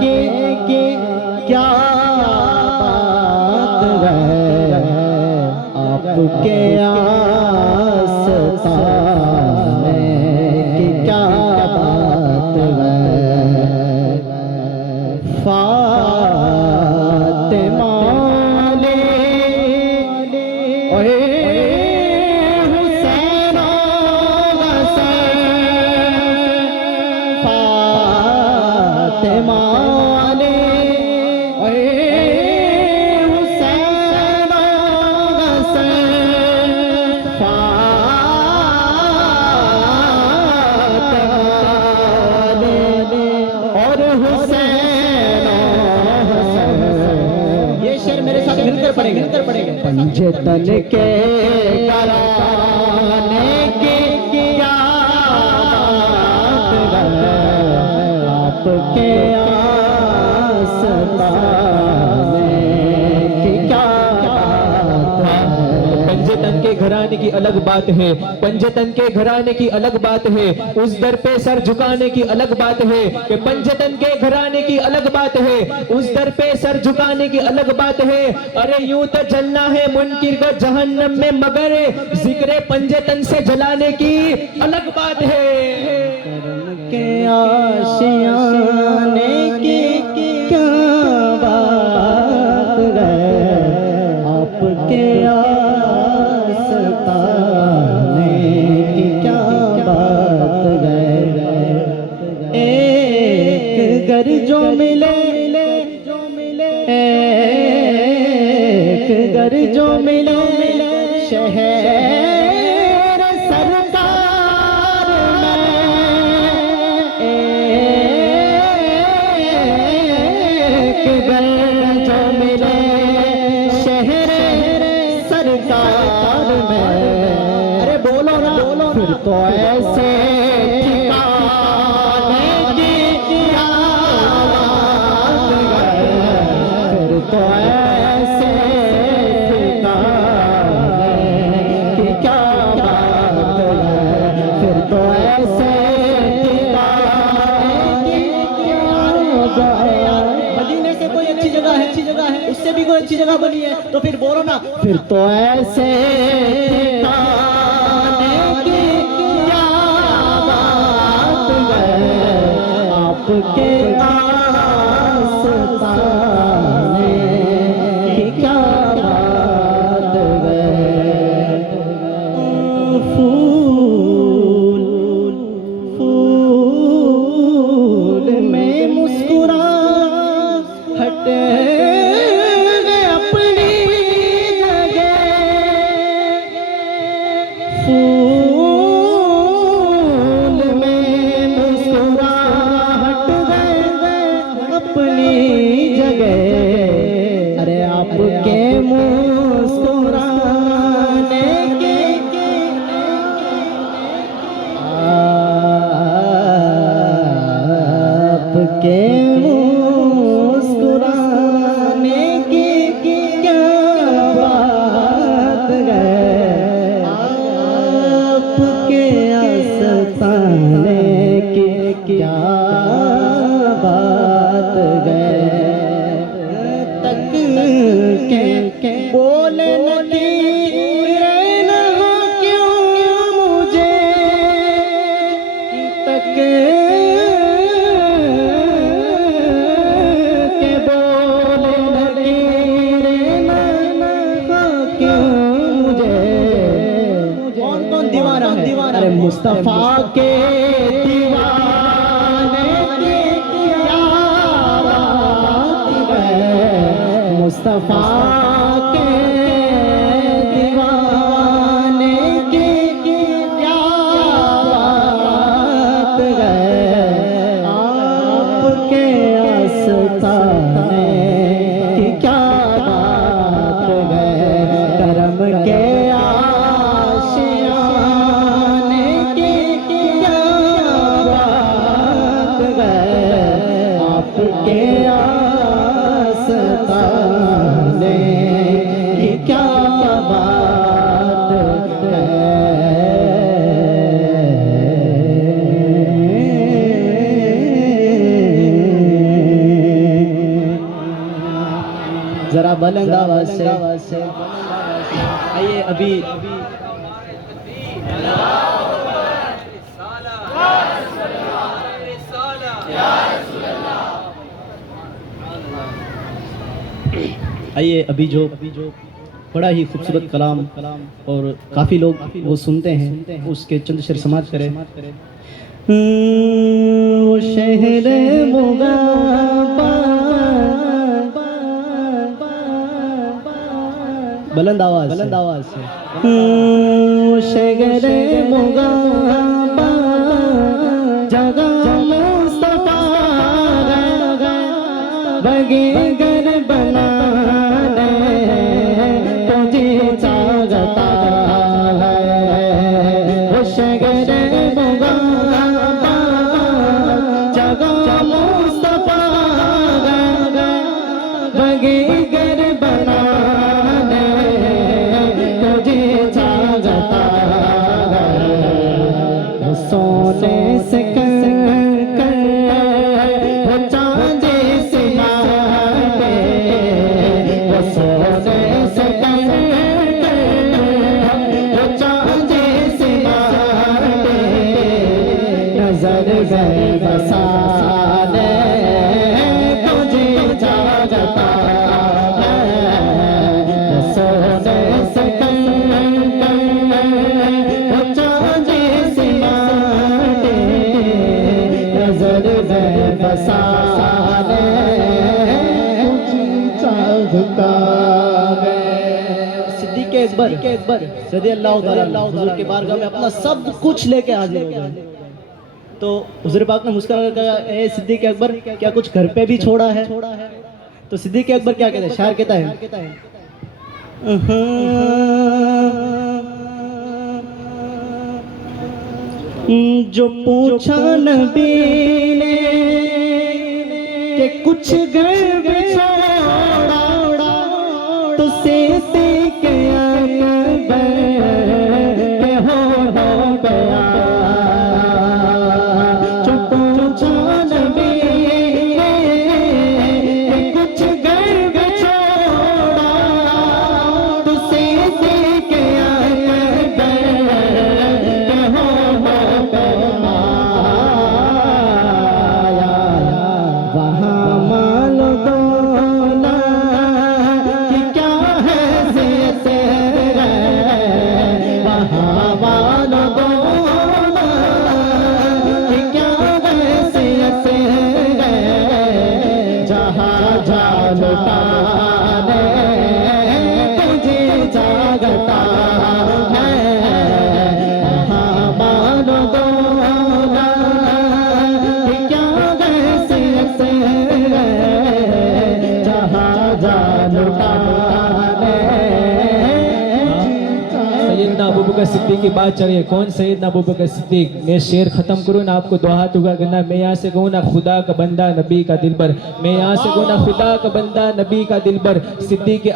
की क्या बात है, आपके आस्ताने की क्या बात है। फातिमा ने ओए हुसैन फातिमा ने ओए हुसैन और हुसैन, ये शेर मेरे साथ मिलकर पड़ेगा। पंजतन के कराने की क्या बात है, आपके आस्ताने की क्या बात है। पंजतन के घराने की अलग बात है, पंजतन के घराने की अलग बात है, उस दर पे सर झुकाने की अलग बात है कि पंजतन के घराने की अलग बात है, उस दर पे सर झुकाने की अलग बात है। अरे यूं तो जलना है मुनकिर को जहन्नम में, मगर जिक्र पंजतन से जलाने की अलग बात है। के आशियाने की क्या बात है, आपके आस्ताने की क्या बात है। एक घर जो मिले, एक घर जो मिले शहर सरकार में, एक घर जो मिले शहर सरकार में। अरे बोलो ना, फिर तो ऐसे ठिकाने की क्या बात है, फिर तो ऐसे ठिकाने की क्या बात है, फिर तो ऐसे ठिकाने की क्या बात है। मदीने से कोई अच्छी जगह है, उससे भी कोई अच्छी जगह बनी है, तो फिर बोलो ना, फिर तो ऐसे ठिकाने की क्या बात है, आपके आस्ताने की क्या बात है। फूल फूल में मुस्कुरा हटे अपनी जगह, फूल में मुस्कुराहट गए अपनी जगह। अरे आपके मुस्कुराने की आपके मुस्कुराने की क्या बात है, आपके आस्ताने की क्या बात है। तक के बोले नदी रहना क्यों मुझे, तक के बोले नदी रहना क्यों मुझे। कौन कौन दीवाना है, अरे मुस्तफा के दीवाने की क्या बात है, मुस्तफा के दीवाने की क्या बात है, आपके आस्ताने की क्या बात है। करम के आशियाने की क्या बात है, आपके आस्ताने बुलंद आवाज से आइए अभी आइए अभी जो बड़ा ही खूबसूरत कलाम और काफ़ी लोग वो सुनते हैं उसके चंद शेर समाज करें। वो शहर मुगाबा बुलंद आवाज से वो शहर मुगाबा जगह मुस्तफा बगैर बनाने तुझे चाहता है। वो शहर मुगाबा जगह मुस्तफा बगैर बनाने तुझे चाहता है। सोने से बसाने तुझे चाहता है। सोने से चांदी से माटे नजर बसाने तुझे चाहता है। सिद्दीक़ अकबर रज़ियल्लाहु ताला हुज़ूर के बारगाह में अपना सब कुछ लेके हाजिर हो गए। तो हुज़ूर पाक ने मुस्कुरा कर कहा, ए सिद्दीक़ अकबर क्या कुछ घर पे भी छोड़ा है? तो सिद्दीक़ अकबर क्या कहते हैं? शायर कहता है जो पूछा नबी ने कि कुछ घर पे छोड़ा तो से क्या गया। सैयदना अबू बकर सिद्दीक की बात चल रही है। कौन सैयदना अबू बकर सिद्दीक? मैं शेर खत्म करूँ ना, आपको दो हाथ उगा करना। मैं यहाँ से कहूँ ना, खुदा का बंदा नबी का दिलबर। मैं यहाँ से कहूँ ना, खुदा का बंदा नबी का दिलबर। सिद्दीक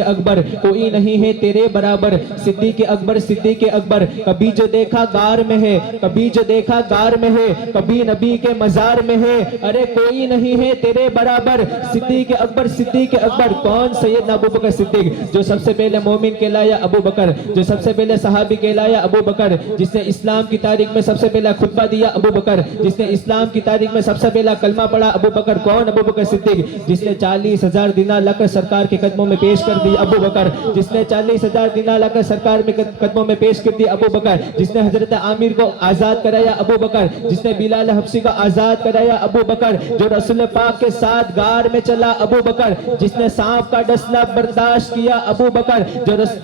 अकबर कोई नहीं है तेरे बराबर। सिद्दीक अकबर कभी जो देखा गार में है, कभी जो देखा गार में है, कभी नबी के मजार में है। अरे कोई नहीं है तेरे बराबर। सिद्दीक अकबर कौन? सैयदना अबू बकर सिद्दीक, जो सबसे पहले मोमिन कहलाया अबू बकर, जो सबसे पहले सहाबी कहलाया अबू बकर, जिसने इस्लाम की तारीख में सबसे पहला खुतबा दिया अबू बकर, जिसने इस्लाम की तारीख में सबसे पहला कलमा पढ़ा अबू बकर। कौन? अबू बकर सिद्दीक, जिसने 40,000 दिनार लाकर सरकार के कदमों में पेश कर दी अबू बकर, जिसने 40,000 दिनार लाकर सरकार में कदमों में पेश कर दी अबू बकर, जिसने हजरत आमिर को आजाद कराया अबू बकर, जिसने बिलाल हबशी को आजाद कराया अबू बकर, जो रसूल पाक के साथ गार में चला अबू बकर, जिसने सांप का डसना बर्दाश्त किया अबू बकर,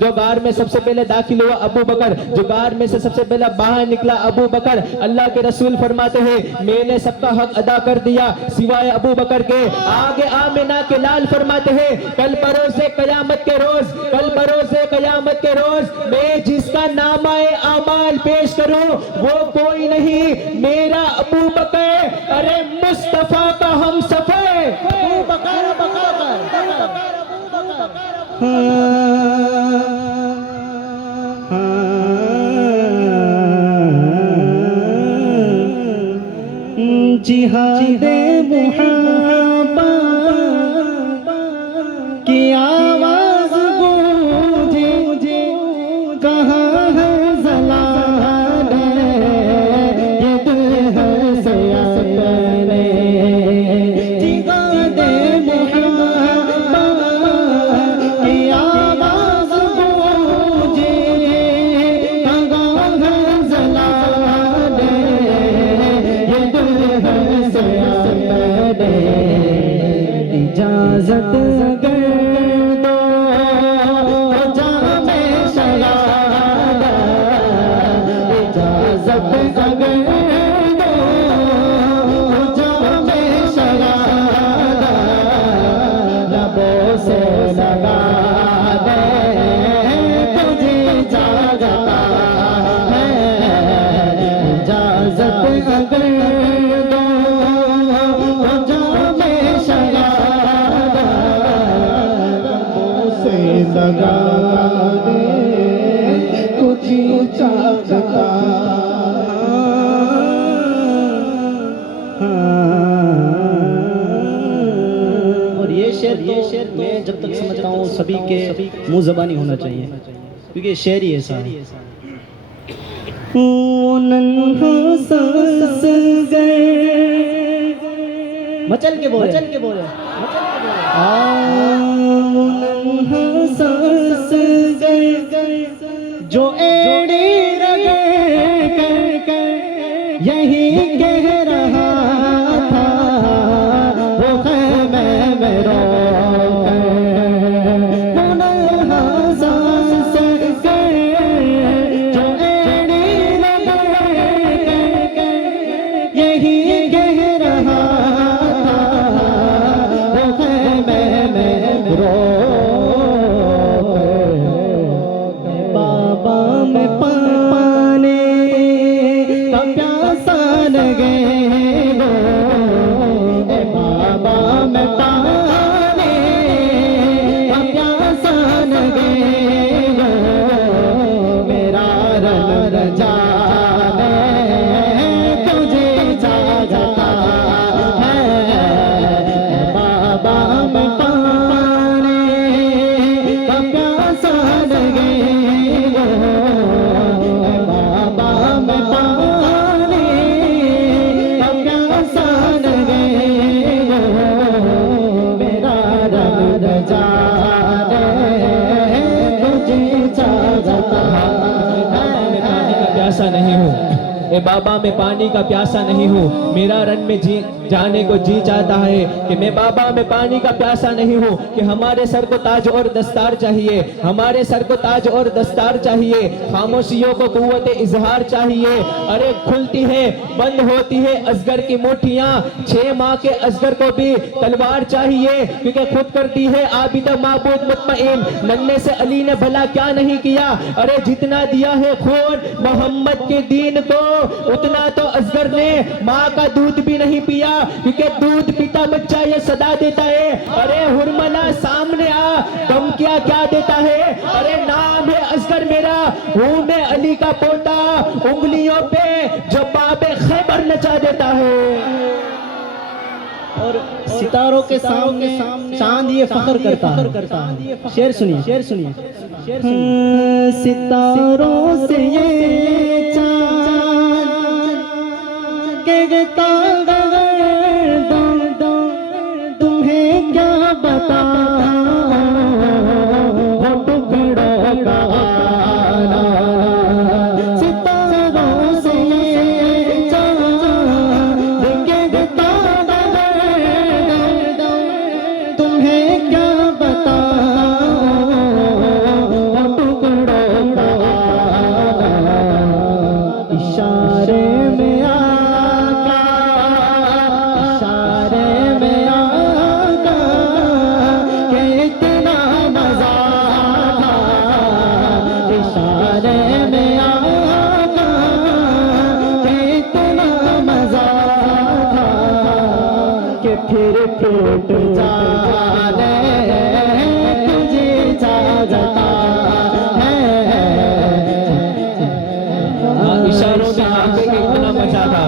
जो गार में सबसे पहले दाखिल हुआ अबू बकर, जो गार में से सबसे पहले बाहर निकला अबू बकर। अल्लाह के रसूल फरमाते हैं, मैंने सबका हक अदा कर दिया सिवाय अबू बकर के। आगे आमिना के लाल फरमाते हैं, कल बरोज़े कयामत के रोज, कल बरोज़े कयामत के रोज मैं जिसका नामाए आमाल पेश करूं वो कोई नहीं, मेरा अबू बकर। अरे मुस्तफा का हम सफर अबू बकर। जिहादे मुहब्बत किया आवाज गूंजे कहाँ है जलाने, ये दिल है से अपने जिगा दे मुहब्बत की आवाज गूंजे कहाँ है जलाने, ये दिल है से अपने इजाजत अगर दो जामे शरारा, इजाजत अगर दो जामे शरारा, लबों से लगा दे तुझे जागता है, इजाजत अगर दो जामे शरारा, लबों से लगा दे तुझे जागता। और ये शेर मैं जब तक समझता हूँ सभी के मुंह ज़बानी होना चाहिए, क्योंकि ये शेर ही ऐसा है। मचल के बोले, मचल के बोले, जो एड़ी रगड़ कर यही कह रहा था, वो ख़ैमे में रो जो एड़ी रगड़ कर यही कह रहा था, वो ख़ैमे में रो बाबा में पाने का प्यासा लगे वो, बाबा में पाने का प्यासा लगे वो, मेरा रन जाने तुझे जागता है, बाबा में पाने का प्यासा लगे वो, बाबा में पाने का प्यासा लगे वो, मेरा रन जाने तुझे जागता है। प्यासा नहीं हूँ, ए बाबा मैं पानी का प्यासा नहीं हूँ, मेरा रन में जी जाने को जी चाहता है कि मैं बाबा में पानी का प्यासा नहीं हूँ, कि हमारे सर को ताज और दस्तार चाहिए, हमारे सर को ताज और दस्तार चाहिए, खामोशियों को कुव्वत इजहार चाहिए। अरे खुलती है बंद होती है असगर की मुट्ठियाँ, 6 माह के असगर को भी तलवार चाहिए, क्योंकि खुद करती है आबिदा माबूद मुतमईन, नन्हे से अली ने भला क्या नहीं किया, अरे जितना दिया है खून मोहम्मद के दीन को, उतना तो असगर ने माँ का दूध भी नहीं पिया, क्योंकि दूध पीता बच्चा ये सदा देता है, अरे हुरमला सामने आ धमकियां क्या देता है, अरे नाम है असगर मेरा, हूँ मैं अली का पोता, उंगलियों पे जो बाबे खैबर नचा देता है। और सितारों के सामने चांद ये फख्र करता है। शेर सुनिए, शेर सुनिए, शेर सुनिए। सितारों से ये चांद कहता तुम्हें क्या बताऊं, वो टुकड़ों का आना। सितारों से ये चांद कहता तुम्हें क्या बताऊं, वो टुकड़ों का आना। इशारे में आका, इशारे में आका, के इतना मजा था, इशारे में आका, के इतना मजा था, कि फिर टूट जाने तुझे जागता है। इशारों में आके के इतना मजा था,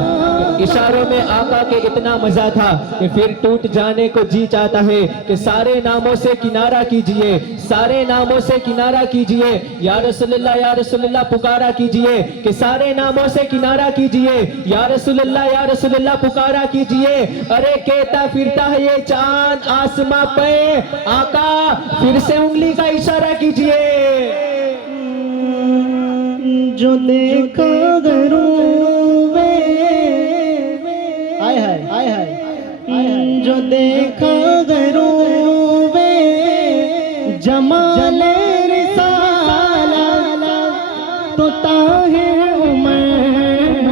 इशारों में आका के इतना मजा था कि फिर टूट जाने को जी चाहता है कि सारे नामों से किनारा कीजिए, सारे नामों से किनारा कीजिए, या रसूलुल्लाह पुकारा कीजिए कि सारे नामों से किनारा कीजिए, या रसूलुल्लाह पुकारा कीजिए। अरे कहता फिरता है ये चांद आसमां पे, आका फिर से उंगली का इशारा कीजिए। जो देखा गरूबे, आय हाय आय हाय, जो देखा गरूबे जमाले रिसाला तो ताहिर उमर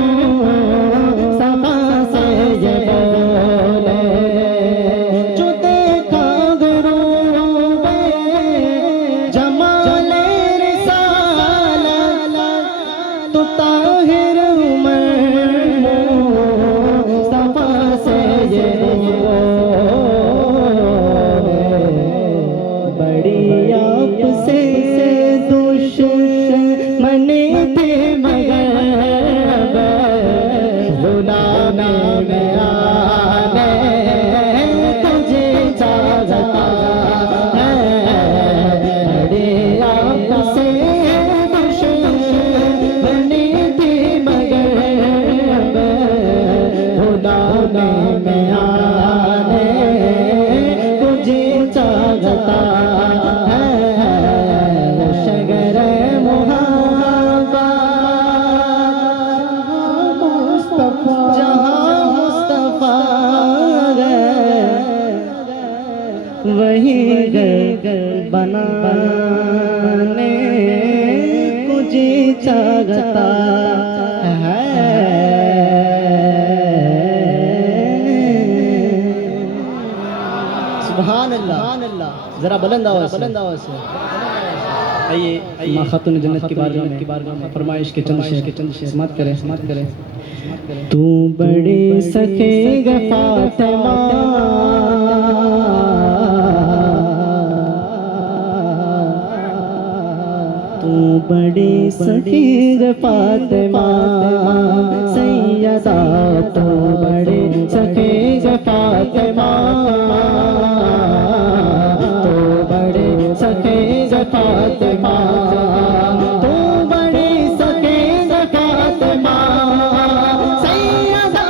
सफा से ये बोले। जो देखा गरूबे जमाले रिसाला तो ताहिर उमर सफा से ये बोले। बड़ी आपसे दुश्मनी थी मगर गुलामी में आने तुझे चाहता है। बड़ी आपसे दुश्मनी थी मगर गुलामी में आने तुझे चाहता है। शगर मुहाबा मुस्तफा जहाँ मुस्तफा वही घर बनाने तुझे चाहता है। सुभान अल्लाह। जरा बुलंद आवाज से आइए माँ खातून जन्नत की बारगाह में फरमाइश के चंद शेर समात करें। तू बड़े सखे फातिमा, तू बड़े सखे फातिमा सैयदा, तू बड़े सखे फातिमा, तू बड़े सखे फातिमा, तू बड़े सखे फातिमा सैयदा,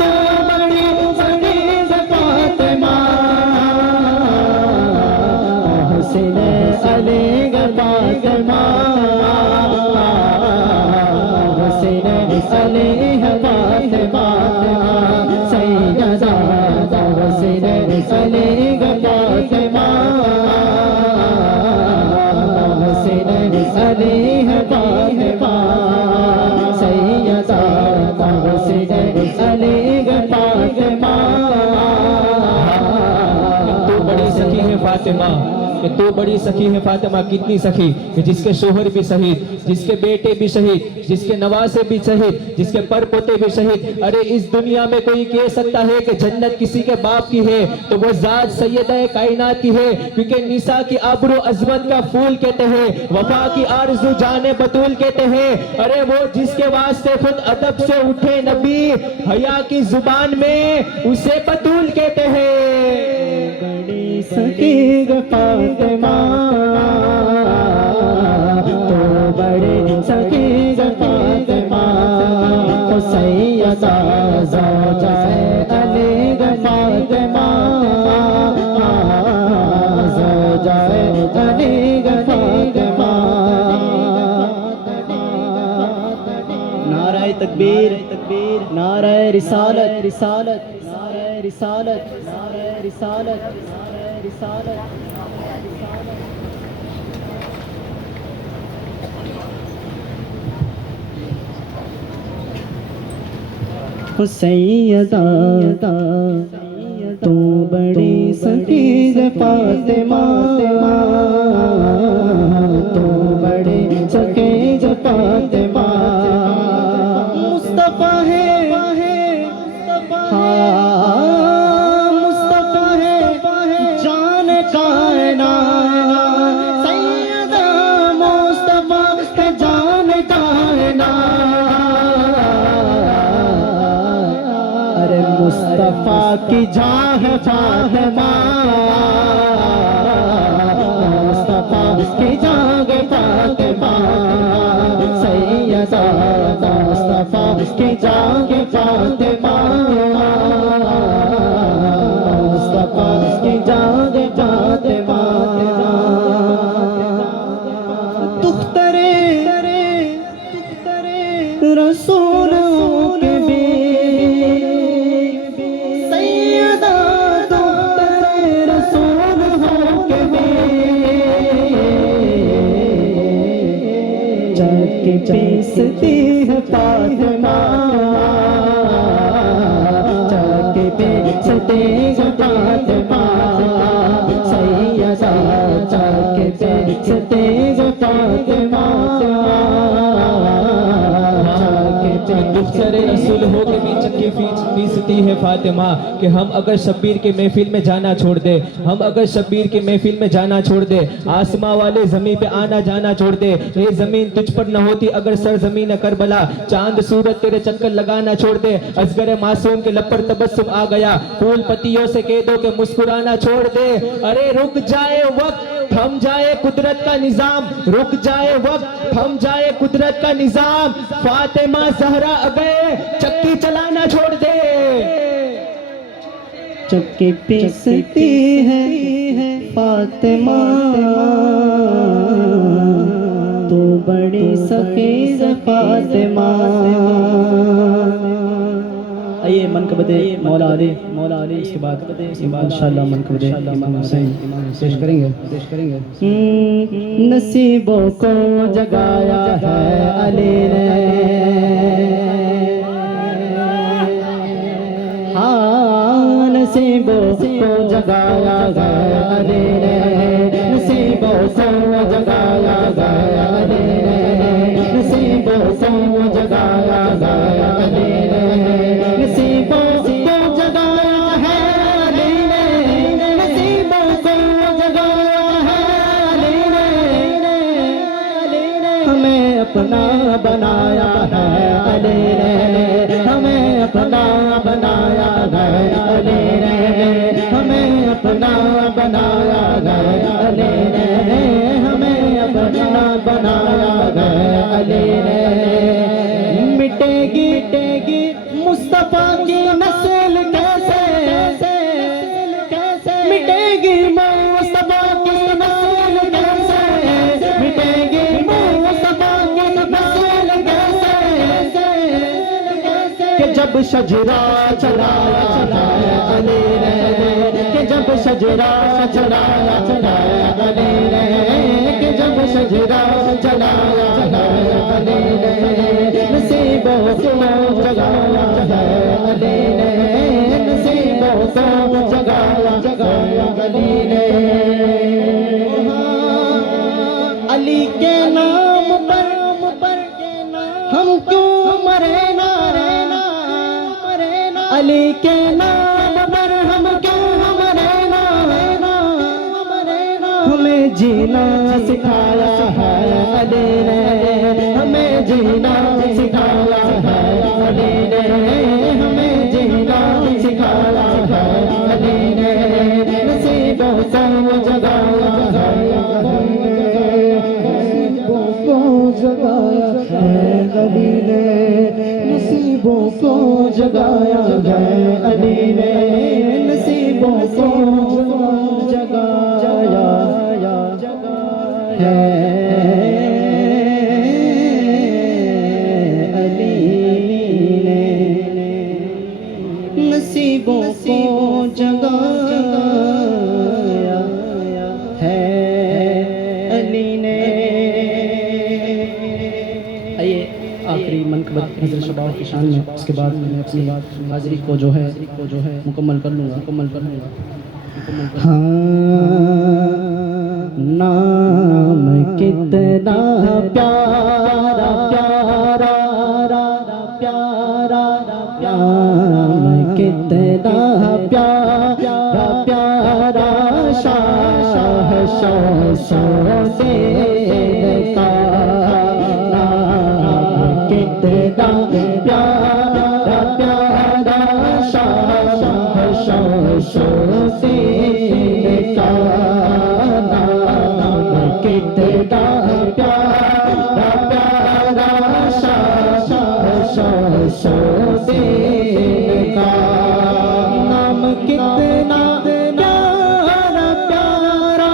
तू बड़े सखे फातिमा। हुसैन अली फातिमा, हुसैन अली फातिमा सैयदा, हुसैन अली फातिमा, हुसैन अली फातिमा सैयदा, हुसैन अली फातिमा। तू बड़ी सखी है फातिमा, कि तू बड़ी सखी है फातिमा। कितनी सखी कि जिसके शोहर भी शहीद, जिसके बेटे भी शहीद, जिसके नवासे भी शहीद, जिसके परपोते भी शहीद। अरे इस दुनिया में कोई कह सकता है कि जन्नत किसी के बाप की है तो वो जात सैयदा कायनात की है, क्योंकि निसा की आबरू अजमत का फूल कहते हैं, वफा की आरज़ू जाने बतूल कहते हैं। अरे वो जिसके वास्ते खुद अदब से उठे नबी, हया की जुबान में उसे बतूल कहते हैं। सखी फातिमा, तो बड़े सखी फातिमा सैयदा ज़ौजा अली फातिमा, ज़ौजा अली फातिमा। नाराए तकबीर, नाराए रिसालत, रिसालत, नाराए रिसालत, नाराए रिसालत, रिसालत। सैयदा तू बड़ी सखी फातिमा, तू बड़ी सखी फातिमा। मुस्तफा है मुस्तफा है जान कायनात, सैयदा मुस्तफा है जान कायनात। मुस्तफा की जान है फातिमा, मुस्तफा की जान है फातिमा, सैयदा मुस्तफा की जान है फातिमा, मुस्तफा की जान है फातिमा। दुख्तरे रसूलों के भी सैयदा दुख्तरे रसूलों के भी जाके पीसती है फातिमा, जाके पीसती है फातिमा, सैयदा जाके पीसती है फातिमा। दुख्तरे रसूल हो के भी चक्की पीसती है फातिमा, कि हम अगर शब्बीर के महफिल में जाना छोड़ दे, हम अगर शब्बीर के महफिल में जाना छोड़ दे, आसमां वाले जमीन पे आना जाना छोड़ दे, ये जमीन तुझ पर न होती अगर सरजमीन करबला, चांद सूरज तेरे चक्कर लगाना छोड़ दे, असगर मासूम के लब पर तबस्सुम आ गया, फूल पत्तियों से कह दो के मुस्कुराना छोड़ दे। अरे रुक जाए वक्त, थम जाए कुदरत का निजाम, रुक जाए वक्त, थम जाए कुदरत का निजाम, फातिमा ज़हरा आ गए, चक्की चलाना छोड़ दे। चक्की पीसती है फातिमा, तू बड़ी सखीज़ फातिमा। आइए मनकबदे मौला अली इसके बाद इंशाअल्लाह मनकबदे इमाम हुसैन पेश करेंगे। नसीबों को जगाया है अली ने, हाँ नसीबों को जगाया है अली ने, नसीबों को जगाया है अली ने, नसीबों को जगाया है अली ने, नसीबों को जगाया है अली ने, नसीबों को जगाया है अली ने, हमें अपना बनाया है अली ने, हमें अपना बनाया है अली ने, हमें अपना बनाया है अली ने, हमें अपना बनाया है अली ने। मिटेगी मुस्तफा की नस्ल कैसे, मिटेगी मुस्तफा की नस्ल कैसे, मिटेगी मुस्तफा की नस्ल कैसे, कि जब शजरा चढ़ाया है अली ने, कि जब शजरा चढ़ाया है अली ने, कि जब शजरा चढ़ाया है अली ने, नसीबों को जगाया है अली ने, नसीबों को जगाया अली ने। अली के नाम पर हम क्यों मरे ना, अली के नाम पर हम क्यों मरे ना, हमें जीना सिखाया है अली ने, हमें जीना सिखाया है अली ने, हमें जीना सिखाया है अली ने, नसीबों को जगाया है, नसीबों को जगाया है अली ने, नसीबों को जगाया है अली ने, नसीबों को जगाया है अली ने, नसीबों को जगाया है अली ने। आइए आखिरी मनकबत हज़रत शबाब की शान में, उसके बाद मैं अपनी हाज़िरी को जो है मुकम्मल कर लूँगा। हाँ नाम कितना प्यारा प्यारा प्यारा, नाम कितना प्यारा प्यारा, शाह सोने का नाम कितना प्यारा प्यारा, शाह शमशुद्दीन का नाम कितना प्यारा प्यारा शमशुद्दीन का नाम कितना प्यारा प्यारा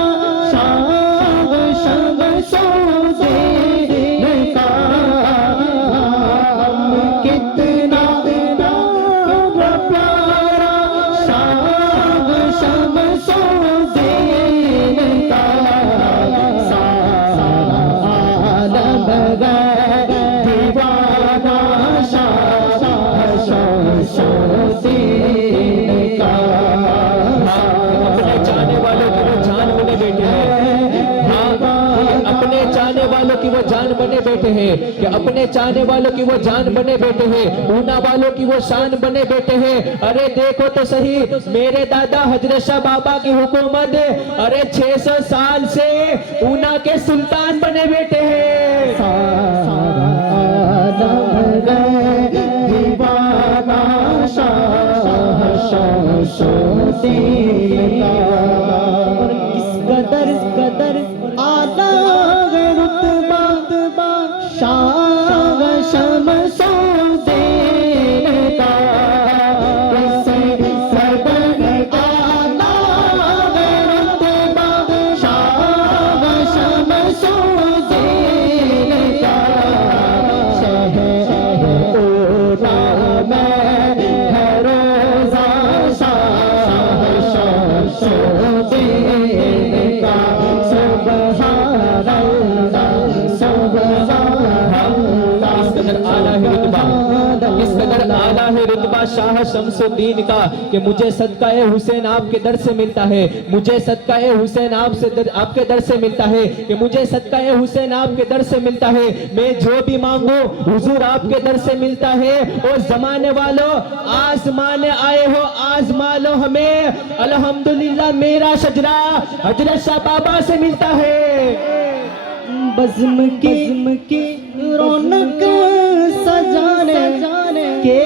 शमशुद्दीन का नाम कितना प्यारा प्यारा शमशुद्दीन का सारा आलम दीवाना शमशुद्दीन का। अपने चाहने वालों की वो जान बने बैठे हैं। हाँ, अपने चाहने वालों की वो जान बने बैठे हैं कि अपने चाहने वालों की वो जान बने बैठे हैं, ऊना वालों की वो शान बने बैठे हैं। अरे देखो तो सही, मेरे दादा हजरत शाह बाबा की हुकूमत अरे 600 साल से ऊना के सुल्तान बने बैठे हैं। दीवाना शमशुद्दीन का किस कदर आला रुतबा शाह शमशुद्दीन का किस कदर आला रुतबा शाह शमशुद्दीन का। शहर ऊना में है रोज़ा शाह शमशुद्दीन का। सुबहान अल्लाह सुबहान अल्लाह। किस कदर आला है रुतबा, किस कदर आला है रुतबा शाह शमशुद्दीन का कि मुझे सदका-ए हुसैन आपके दर से मिलता है, मुझे सदका-ए हुसैन आपके दर से मिलता है कि मुझे सदका-ए हुसैन आपके दर से मिलता है। मैं जो भी मांगू हुजूर आपके दर से मिलता है। और जमाने वालों आसमाने आए हो आजमा लो हमें, अल्हम्दुलिल्लाह मेरा शजरा हजरत शाह बाबा से मिलता है। बज़्म की रौनक सजाने के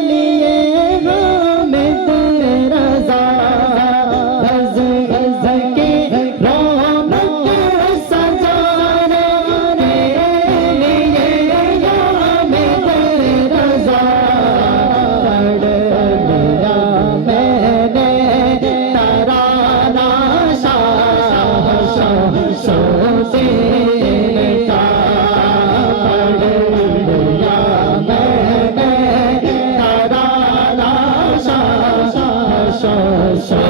लिए हमें रज़ा। बज़्म की रौनक सजाने के लिए हमें रज़ा। पढ़ लिया मैंने तराना शाह शमशुद्दीन का। पढ़ लिया मैंने तराना शाह शमशुद्दीन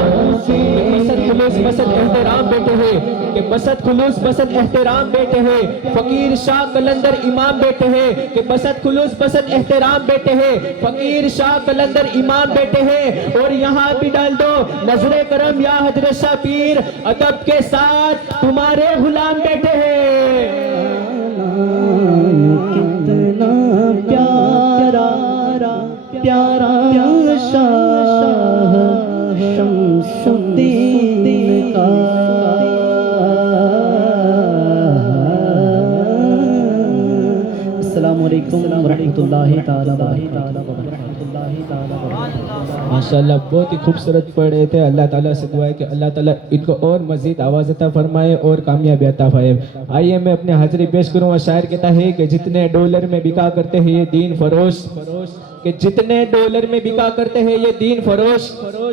बसत एहतराम बैठे हैं कि बसत खुलूस बसत एहतराम बैठे हैं। फकीर शाह कलंदर इमाम बैठे हैं कि बसत खुलूस बसत एहतराम बैठे हैं। फकीर शाह कलंदर इमाम बैठे हैं। और यहाँ भी डाल दो नजरे करम या हजरत शाह पीर अदब के साथ तुम्हारे गुलाम बैठे हैं। कितना प्यारा प्यारा शाह शमशुद्दीन का। अस्सलामु अलैकुम वरहमतुल्लाहि ताला वबरकातुहू। माशाल्लाह बहुत ही खूबसूरत पढ़ रहे थे। अल्लाह ताला से दुआ है कि अल्लाह ताला इनको और मजीद आवाज़ अता फरमाए और कामयाबी अता फरमाए। आइए मैं अपने हाजिरी पेश करूँ। और शायर कहता है कि जितने डॉलर में बिका करते हैं ये दीन फरोश, कि जितने डॉलर में बिका करते हैं ये दीन फरोश,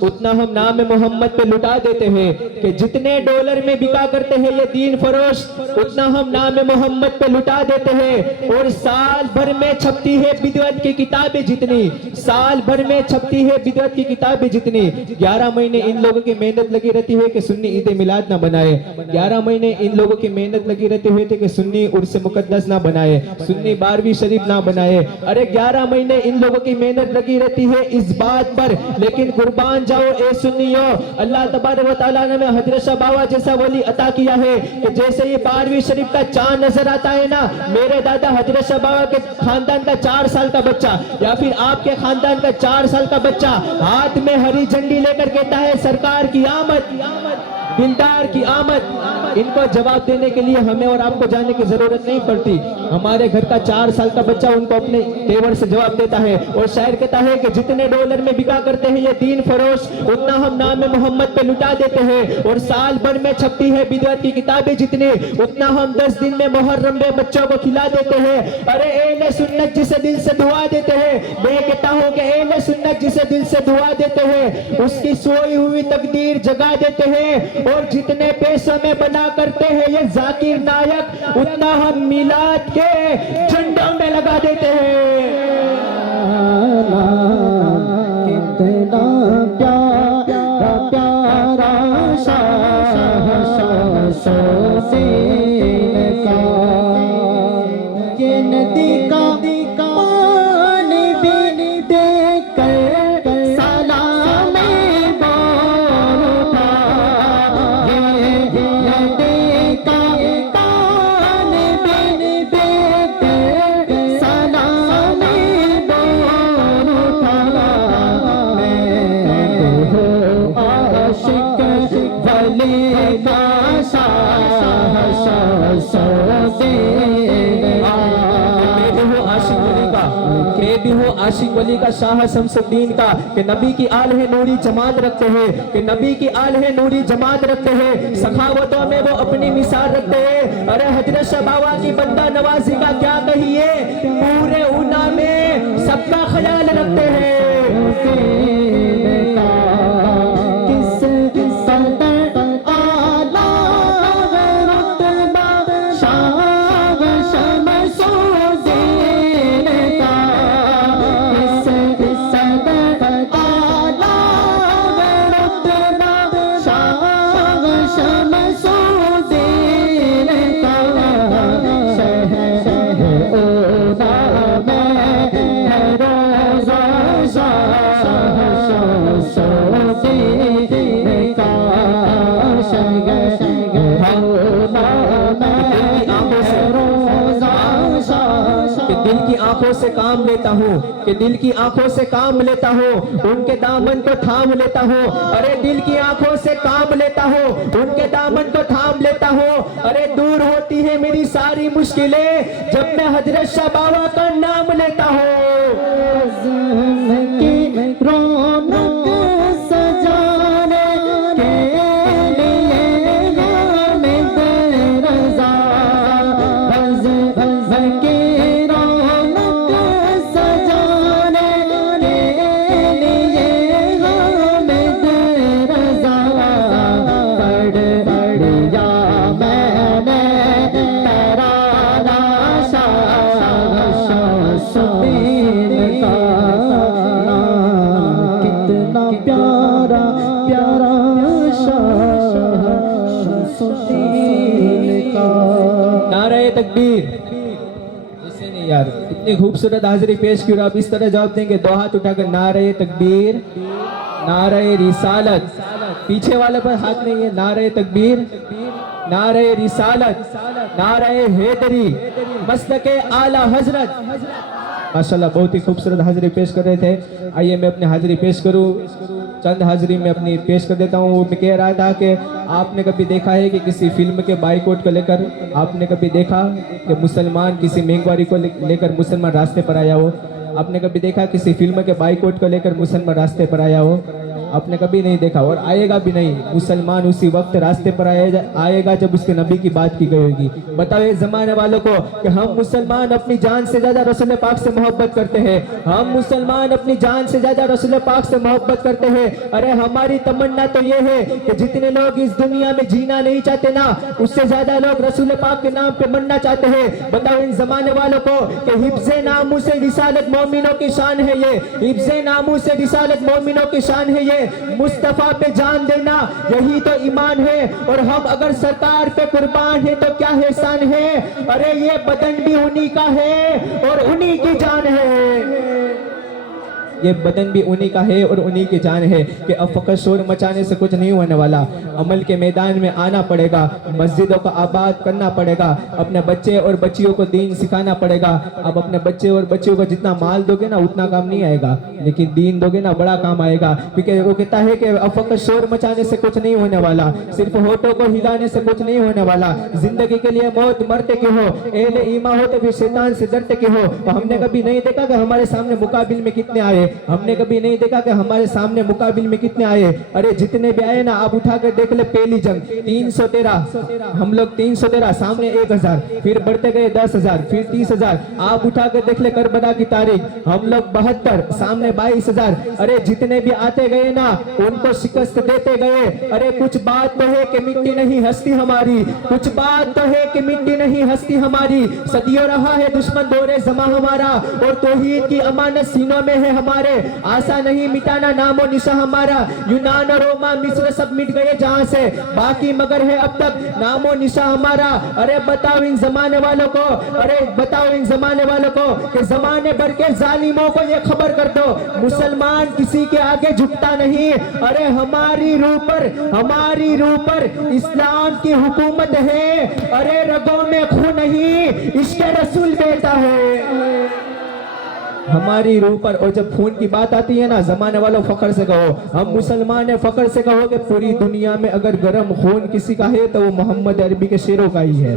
उतना हम नाम मोहम्मद पे लुटा देते हैं। कि जितने डॉलर में बिका करते हैं ये दीन फरोश, उतना हम नाम मोहम्मद पे लुटा देते हैं। और साल भर में छपती है बिदअत की किताबें जितनी, साल भर में छपती है बिदअत की किताबें जितनी। 11 महीने इन लोगों की मेहनत लगी रहती है कि सुन्नी ईद मिलाद ना बनाए। 11 महीने इन लोगों की मेहनत लगी रहती हुई थी कि सुन्नी उर्स मुकद्दस ना बनाए, सुन्नी 12वीं शरीफ ना बनाए। अरे 11 महीने इन लोगों की मेहनत लगी रहती है इस बात पर, लेकिन कुर्बान जाओ ए सुन्नियों, अल्लाह तबारक व तआला ने हजरत शाह बाबा जैसा वली अता किया है कि जैसे ये 12वीं शरीफ का चांद नजर आता है ना, मेरे दादा हजरत शाह बाबा के खानदान का 4 साल का बच्चा या फिर आपके खानदान का 4 साल का बच्चा हाथ में हरी झंडी लेकर कहता है सरकार की आमद। दिलदार की आमद। इनको जवाब देने के लिए हमें और आपको जाने की जरूरत नहीं पड़ती। हमारे घर का 4 साल का बच्चा उनको अपने तेवर से जवाब देता है। और शायर कहता है कि जितने डॉलर में बिका करते हैं ये दीन फरोश, उतना हम नाम मोहम्मद पे लुटा देते हैं। और साल भर में छपती है बिदअत की किताबें जितनी, उतना हम 10 दिन में मुहर्रम में बच्चों को खिला देते हैं। अरे एहले सुन्नत जिसे दिल से दुआ देते हैं, मैं कहता हूँ कि एहले सुन्नत जिसे दिल से दुआ देते हैं उसकी सोई हुई तकदीर जगा देते हैं। और जितने पैसों में बना करते हैं ये जाकिर नायक, उतना हम मिलाद के झंडों में लगा देते हैं। कितना प्यारा प्यारा शाह सोसेन का, ये नदी का पानी भी देकर सलाम बोलता, ये नदी का पानी भी देकर सलाम बोलता। मैं हूँ आशिक वली का शाह भी हो आशिक वली का शाह शमसुद्दीन का, कि नबी की आल है नूरी जमात रखते हैं, कि नबी की आल है नूरी जमात रखते हैं। सखावतों में वो अपनी मिसाल रखते हैं। अरे हजरत शाह बाबा की बंदा नवाजी का क्या कहिए, पूरे ऊना में सबका ख्याल रखते हैं। दिल की आंखों से काम लेता हूँ, कि दिल की आंखों से काम लेता हूँ, उनके दामन को थाम लेता हूँ। अरे दिल की आंखों से काम लेता हूँ, उनके दामन को थाम लेता हूँ। अरे दूर होती है मेरी सारी मुश्किलें जब मैं हजरत शाह बाबा का नाम लेता हूँ। नारे तकबीर। इसे नहीं यार, इतनी खूबसूरत हाजिरी पेश की और आप इस तरह जवाब देंगे, 2 हाथ उठाकर नारे तकबीर, नारे रिसालत। पीछे वाले पर हाथ नहीं है। नारे तकबीर, नारे रिसालत, नारे हैदरी, मस्तके आला हजरत। माशाल्लाह बहुत ही खूबसूरत हाजिरी पेश कर रहे थे। आइए मैं अपनी हाजिरी पेश करूं, चंद हाजिरी में अपनी पेश कर देता हूं। मैं कह रहा था कि आपने कभी देखा है कि किसी फिल्म के बाइकआउट को लेकर आपने कभी देखा कि मुसलमान किसी महंगाई को लेकर मुसलमान रास्ते पर आया हो? आपने कभी देखा किसी फिल्म के बाइकआउट को लेकर मुसलमान रास्ते पर आया हो? आपने कभी नहीं देखा और आएगा भी नहीं। मुसलमान उसी वक्त रास्ते पर आएगा जब उसके नबी की बात की गई होगी। बताओ इस जमाने वालों को कि हम मुसलमान अपनी जान से ज्यादा रसूल पाक से मोहब्बत करते हैं। हम मुसलमान अपनी जान से ज्यादा रसूल पाक से मोहब्बत करते हैं। अरे हमारी तमन्ना तो ये है कि जितने लोग इस दुनिया में जीना नहीं चाहते ना, उससे ज्यादा लोग रसूल पाक के नाम पे मरना चाहते हैं। बताओ इन जमाने वालों को कि हिफ्ज़े नामू से रिसालत मोमिनों की शान है ये, हिफ्ज़े नामू से रिसालत मोमिनों की शान है ये। मुस्तफा पे जान देना यही तो ईमान है। और हम अगर सरकार पे कुर्बान है तो क्या एहसान है। अरे ये बदन भी उन्हीं का है और उन्हीं की जान है। ये बदन भी उन्हीं का है और उन्हीं की जान है कि अब फकत शोर मचाने से कुछ नहीं होने वाला। अमल के मैदान में आना पड़ेगा, मस्जिदों को आबाद करना पड़ेगा, अपने बच्चे और बच्चियों को दीन सिखाना पड़ेगा। अब अपने बच्चे और बच्चियों को जितना माल दोगे ना उतना काम नहीं आएगा, लेकिन दीन दोगे ना बड़ा काम आएगा। क्योंकि वो कहता है कि अब फकत शोर मचाने से कुछ नहीं होने वाला, सिर्फ होठों को हिलाने से कुछ नहीं होने वाला। जिंदगी के लिए मौत मरते क्यों हो, एहले ईमान हो तो फिर शैतान से डरते क्यों हो। तो हमने कभी नहीं देखा कि हमारे सामने मुकाबिल में कितने आए, हमने कभी नहीं देखा कि हमारे सामने मुकाबिल में कितने आए। अरे जितने भी आए ना आप उठा कर देख ले, पहली जंग 313, हम लोग 313, सामने 1000, फिर बढ़ते गए 10,000, फिर 30,000। आप उठा कर देख ले करबला की तारीख, हम लोग 72, सामने 22,000। अरे जितने भी आते गए ना उनको शिकस्त देते गए। अरे कुछ बात तो है कि मिट्टी नहीं हस्ती हमारी, कुछ बात तो है कि मिट्टी नहीं हस्ती हमारी। सदियों रहा है दुश्मन दौरे जमा हमारा, और तौहीद की अमानत सीनों में है हमारे। आशा नहीं मिटाना नामो निशा हमारा, यूनान और रोमा मिस्र सब मिट गए जहां से, बाकी मगर है अब तक नामो निशा हमारा। अरे बताओ इन जमाने वालों को, अरे बताओ इन जमाने वालों को कि जमाने भर के जालिमों को ये खबर कर दो, मुसलमान किसी के आगे झुकता नहीं। अरे हमारी रूह पर इस्लाम की हुकूमत है। अरे रगों में खून नहीं, इसके रसूल बेटा है हमारी रूह पर। और जब खून की बात आती है ना, जमाने वालों फख्र से कहो, हम मुसलमान है, फख्र से कहो कि पूरी दुनिया में अगर गर्म खून किसी का है तो वो मोहम्मद अरबी के शेरों का ही है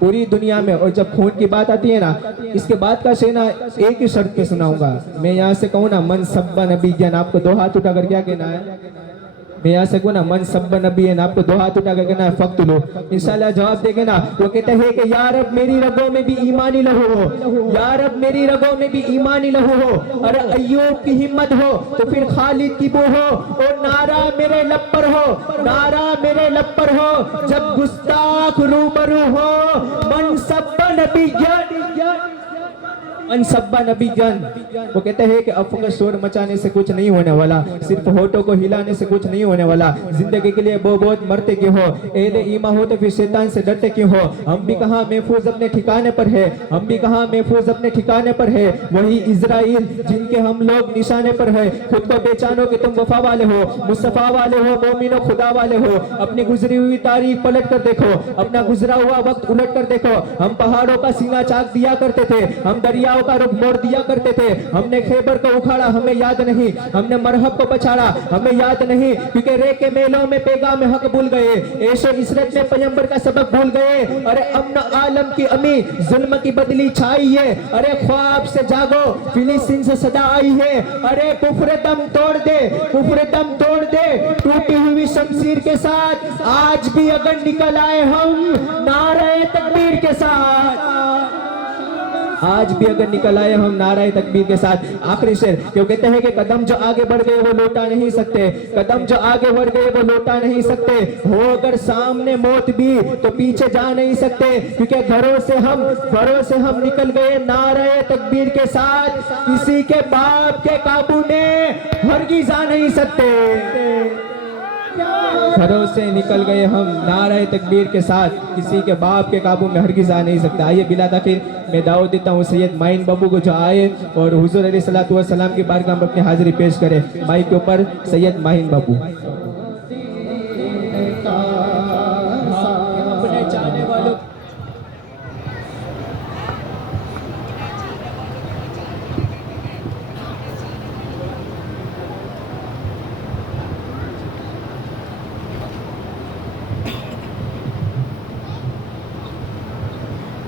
पूरी दुनिया में। और जब खून की बात आती है ना, इसके बाद का शेर ना एक ही शर्त पे सुनाऊंगा। मैं यहाँ से कहूँ ना, मन सब्बा नबी ज्ञान, आपको दो हाथ उठाकर क्या कहना है? मैं यहाँ से कहूँ ना, मन सब्बा नबी है ना, आपको दो हाथ उठाकर कहना है फक्तुलो। इंशाल्लाह जवाब देंगे ना। वो कहते हैं कि या रब मेरी रगों में भी ईमानी लहू हो, या रब मेरी रगों में भी ईमानी लहू हो। अरे अय्यूब की हिम्मत हो तो फिर खालिद की बू हो, और नारा मेरे लब पर हो, नारा मेरे लब पर हो, जब गुस्ताख रूबरू हो। मन सब्बा नबी ज्ञान, अनसब्बा नबी जान। वो कहते हैं कि अब फकत शोर मचाने से कुछ नहीं होने वाला, सिर्फ होठों को हिलाने से कुछ नहीं होने वाला। जिंदगी के लिए बहुत मरते क्यों हो, एहले ईमान हो तो फिर शैतान से डरते क्यों हो। हम भी कहाँ महफूज अपने ठिकाने पर है, हम भी कहाँ महफूज अपने ठिकाने पर है। वही इजराइल जिनके हम लोग निशाने पर है। खुद को बेचानो कि तुम वफा वाले हो, मुस्तफा वाले हो, मोमिनो खुदा वाले हो। अपनी गुजरी हुई तारीख पलट कर देखो, अपना गुजरा हुआ वक्त उलट कर देखो। हम पहाड़ों का सीना चाक दिया करते थे, हम दरियाओं का रुख मोड़ दिया करते थे। हमने खैबर को उखाड़ा, हमें याद नहीं। हमने मरहब को बचाड़ा, हमें याद नहीं। क्योंकि रे के मेलों में पैगाम हक भूल गए, ऐशो इशरत में पैगंबर का सबक भूल गए। अरे अमन आलम की अमी, जुल्म की बदली छाई है। अरे ख्वाब से जागो, फिलिस्तीन से सदा आई है। अरे कुफ्र दम तोड़ दे, कुफ्र दम तोड़ दे, टूटी हुई शमशीर के साथ आज भी अगर निकल आए हम नारे तकबीर के साथ, आज भी अगर निकल आए हम नाराए तकबीर के साथ। आखिरी शेर क्यों कहते हैं कि कदम जो आगे बढ़ गए वो लौटा नहीं सकते, कदम जो आगे बढ़ गए वो लौटा नहीं सकते। हो अगर सामने मौत भी तो पीछे जा नहीं सकते, क्योंकि घरों से हम निकल गए नाराए तकबीर के साथ। किसी के बाप के काबू में हरगिज़ आ नहीं सकते। घरों से निकल गए हम नाराए तकबीर के साथ, किसी के बाप के काबू में हरगिज़ आ नहीं सकता। आइए बिला ताखिर मैं दावत देता हूँ सैयद माइन बाबू को जो आए और हुजूर अलैहिस्सलातु वस्सलाम की बारगाह में अपनी हाजिरी पेश करें। माइक के ऊपर सैयद माइन बाबू।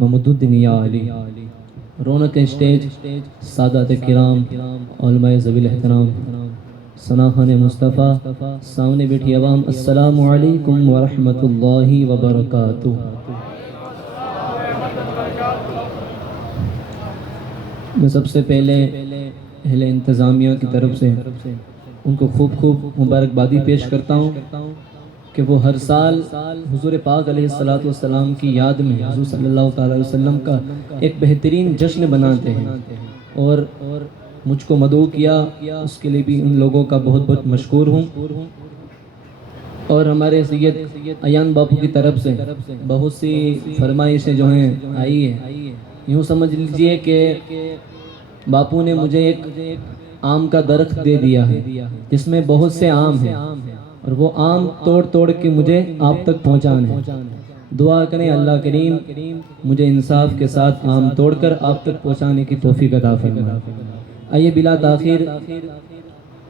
ममदुद्दीन या अली। रौनक स्टेज, सादात किराम, उलमाए ज़वील एहतराम, सनाख़ान मुस्तफ़ा, सामने बैठी अवाम, अस्सलामु अलैकुम व रहमतुल्लाहि व बरकातुहू। मैं सबसे पहले अहले इंतज़ामिया की तरफ से उनको खूब खूब मुबारकबादी पेश करता हूँ कि वो हर साल हुज़ूर पाक अलैहिस्सलातु वस्सलाम की याद में हुज़ूर सल्लल्लाहु अलैहि वसल्लम का एक बेहतरीन जश्न बनाते हैं। और मुझको मदऊ किया, उसके लिए भी उन लोगों का बहुत बहुत मशकूर हूँ। और हमारे सैयद अयान बापू की तरफ से बहुत सी फरमाइशें जो हैं आई है। यूँ समझ लीजिए कि बापू ने मुझे एक आम का दरख्त दे दिया है जिसमें बहुत से आम हैं, और वो आम तोड़ तोड़ के मुझे आप तक पहुँचाने हैं। दुआ करें अल्लाह करीम मुझे इंसाफ के साथ आम तोड़कर आप तक पहुँचाने की तौफीक अता फरमाए। आइए बिला ताखिर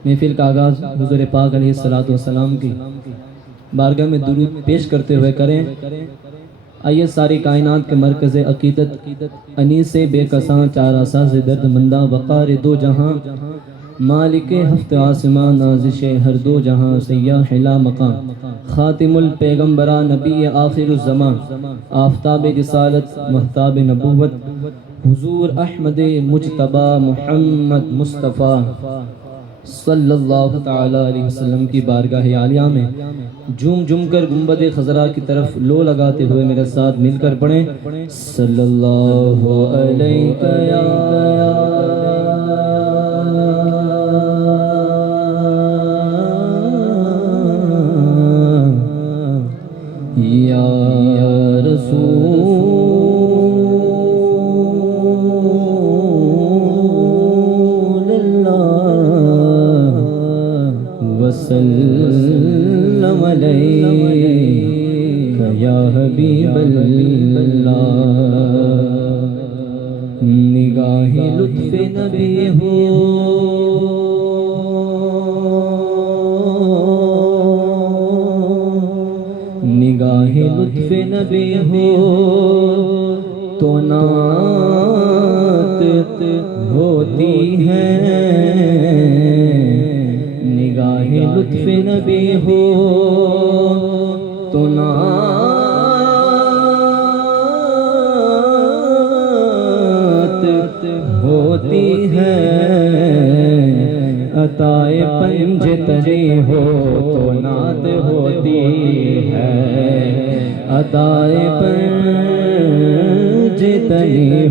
महफिल का आगाज़ हुज़ूर पाक अलैहिस्सलातु वस्सलाम की बारगाह में दुरूद पेश करते हुए करें। आइए सारी कायनात के मरकज़ अकीदत अनीस बेकसां चार आसा से दर्द मंदा वक़ार दो जहां मालिक हफ्त आसमां नाज़िश हर दो जहां सैया हिला मकाम खातिमुल पैगम्बरा नबी आखिरुज़्ज़मान आफ़ताब रिसालत महताब नबूवत हुज़ूर अहमद मुजतबा मुहम्मद मुस्तफ़ा सल्लल्लाहु ताला अलैहि वसल्लम की बारगाह आलिया में झूम झूम कर गुंबद खजरा की तरफ लो लगाते हुए मेरे साथ मिलकर पढ़ें सल्लल्लाहु अलैहि या वसल्लम अलैका या हबीबल्लाह। निगाहे लुत्फ़े नबी हो निगाहे लुत्फ़े नबी हो तो नात होती है। निगाहे लुत्फ़े नबी हो तो नात होती है। अताए पंजतने हो तो नात होती है। अताए पंजतने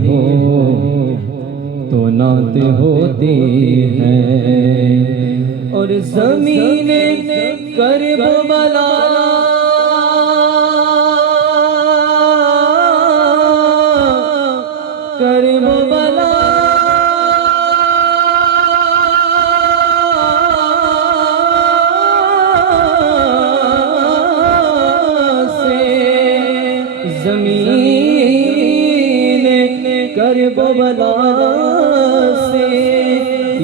हो तो नात होती है। और ज़मीने करबला करबला से ज़मीने करबला से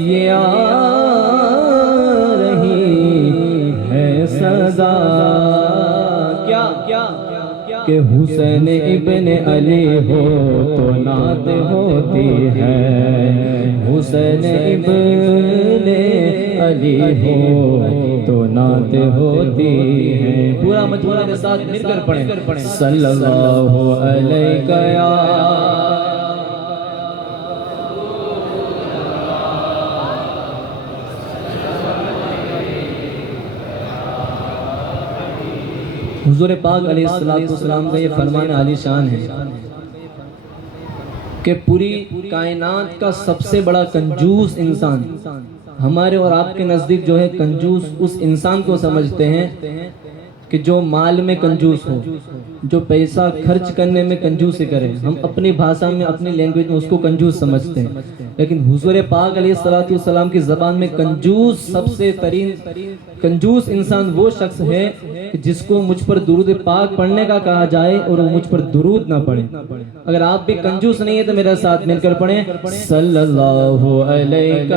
ये सदा क्या कि हुसैन इब्ने अली हो तो नात होती है। हुसैन इब्ने अली हो तो नात होती है। पूरा मजमूआ के साथ मिलकर पढ़ें सल्लल्लाहु अलैका या हुज़ूर पाक अलैहिस्सलाम का ये फरमान आलीशान है कि पूरी कायनात का सबसे बड़ा कंजूस इंसान हमारे और आपके नज़दीक जो है कंजूस उस इंसान को समझते हैं कि जो माल में कंजूस हो, जो पैसा खर्च करने में कंजूसी करे। हम अपनी भाषा में अपनी लैंग्वेज में उसको कंजूस समझते हैं, लेकिन हुज़ूर पाक अलैहिस्सलाम की ज़बान में कंजूस सबसे तरीन कंजूस इंसान वो शख्स है कि जिसको मुझ पर दुरूद पाक पढ़ने का कहा जाए और वो मुझ पर दुरूद ना पढ़े। अगर आप भी कंजूस नहीं है तो मेरे साथ मिलकर पढ़ें सल्लल्लाहु अलैहि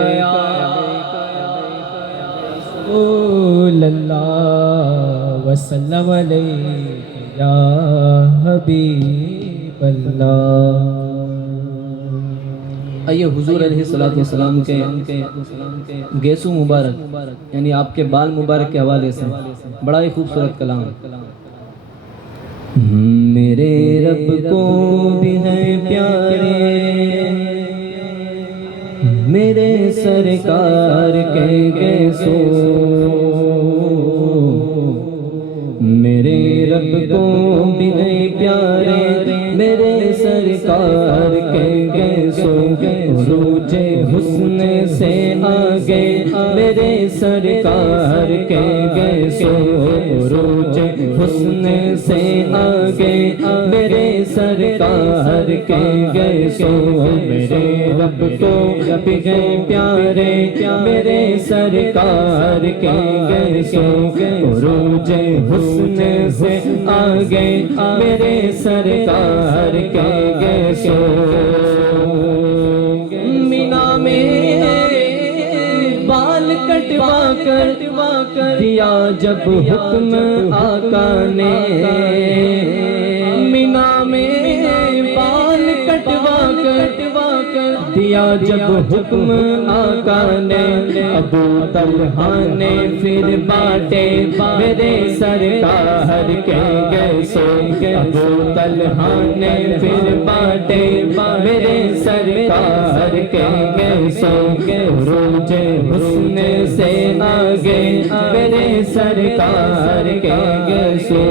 वसल्लम या हबीबल्लाह। आइए हुजूर अलैहिस्सलाम के गेसू मुबारक यानी आपके बाल मुबारक के हवाले से बड़ा ही खूबसूरत कलाम। मेरे रब को भी है प्यारे मेरे सरकार कहेंगे सो, मेरे रब को भी नहीं प्यारे मेरे सरकार कहेंगे सो। रोजे हुस्न से आगे मेरे सरकार कहेंगे सो, रोजे हुस्न से आगे मेरे सरकार कहेंगे सो। मेरे रब को भी गए प्यारे मेरे सरकार कहेंगे सो। रोजे हुस्न से आगे मेरे सरकार कहेंगे सो। मीना में बाल कटवा कर दिया जब हुक्म आका ने, मीना में बाल कटवा कर दिया जब हुक्म आका ने। अबू तलहा ने फिर बाटे मेरे सरकार कहेंगे सो। अबू तलहा ने फिर बाटे मेरे सरकार कहेंगे सो। रोजे हुस्न से आगे मेरे सरकार कहेंगे सो।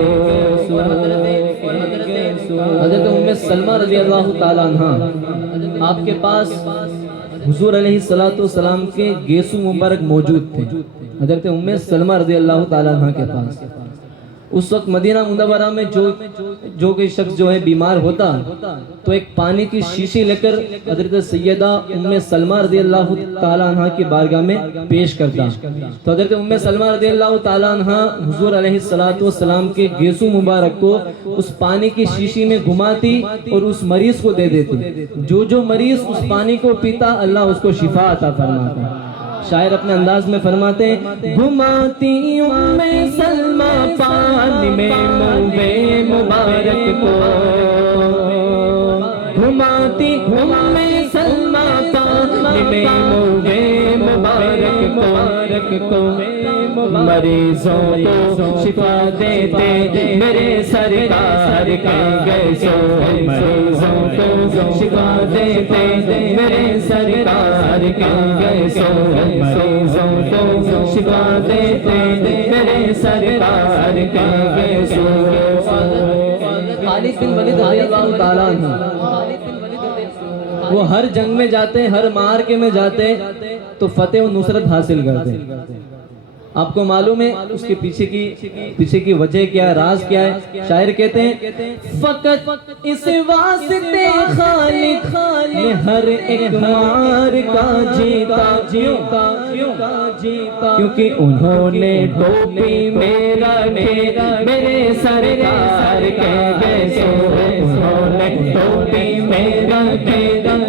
हज़रत उम्मे सलमा रज़ी अल्लाह ताला अन्हा आपके पास हुजूर अलैहिस्सलातु सलाम के गेसू मुबारक मौजूद थे। हज़रत उम्मे सलमा रज़ी अल्लाह ताला अन्हा के पास उस वक्त मदीना मुनव्वरा में जो कोई शख्स जो है बीमार होता तो एक पानी की शीशी लेकर हज़रत सैयदा उम्मे सलमा रज़ी अल्लाह ताला अन्हा की बारगाह में पेश करता। तो हज़रत उम्मे सलमा रज़ी अल्लाह ताला अन्हा हुजूर अलैहिस्सलातु वस्सलाम के गेसू मुबारक को उस पानी की शीशी में घुमाती और उस मरीज को दे देती। जो मरीज उस पानी को पीता अल्लाह उसको शिफा अता फरमाता। शायर अपने अंदाज में फरमाते घुमाती उम्मे सलमा पानी में मुँहे मुबारक को, घुमाती उम्मे सलमा पानी में मुँहे मुबारक को। मरीजों को शिफा देते मेरे सरकार कहेंगे सो। मरीजों को शिफा देते मेरे सरकार कहेंगे सो। मरीजों को शिफा देते मेरे सरकार कहेंगे सो। खालिद बिन वलीद रज़ियल्लाहु ताला अन्हु वो हर जंग में जाते, हर मार्के में जाते तो फतेह और नुसरत हासिल करते। आपको मालूम है उसके पीछे की वजह क्या है, राज क्या है? शायर कहते हैं फकत इस वास्ते खालिद ने हर एक मार का जीता क्योंकि उन्होंने टोपी में रखे मेरे सरकार कहेंगे सो। उन्होंने टोपी में रखे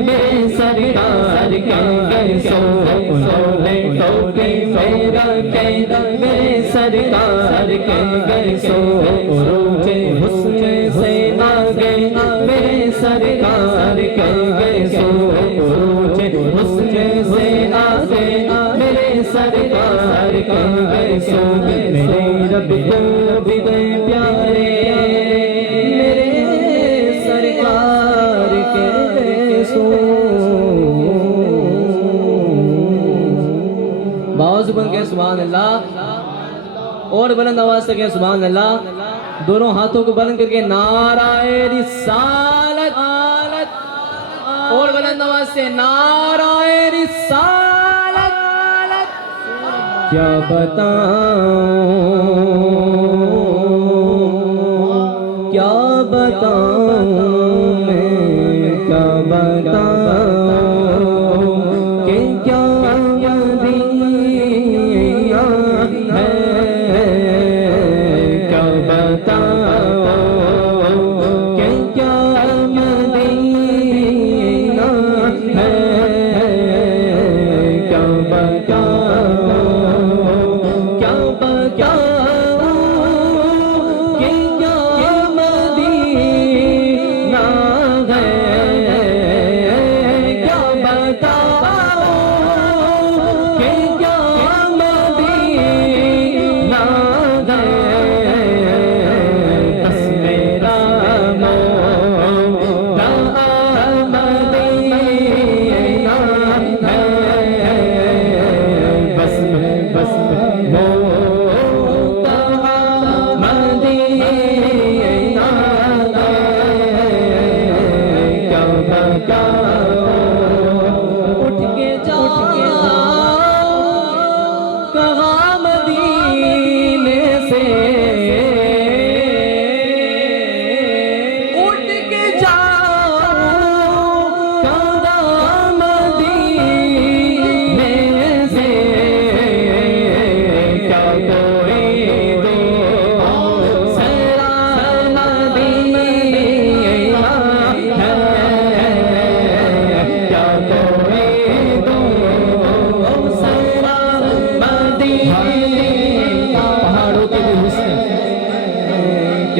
मेरे सरकार कहेंगे सो। उन्होंने टोपी में रखे मेरे सरकार कहेंगे सो। रोजे हुस्न से आगे मेरे सरकार कहेंगे सो। रोजे हुस्न से आगे मेरे सरकार कहेंगे सो। मेरे रब को भी गए प्यारे मेरे सरकार कहेंगे सो। बाज़ बन के सुभान अल्लाह और बुलंद आवाज से कहें सुभान अल्लाह। दोनों हाथों को बुलंद करके नाराए रिसालत और बुलंद आवाज से नाराए रिसालत। क्या बताऊं मैं क्या बताऊं कि क्या क्या बताऊं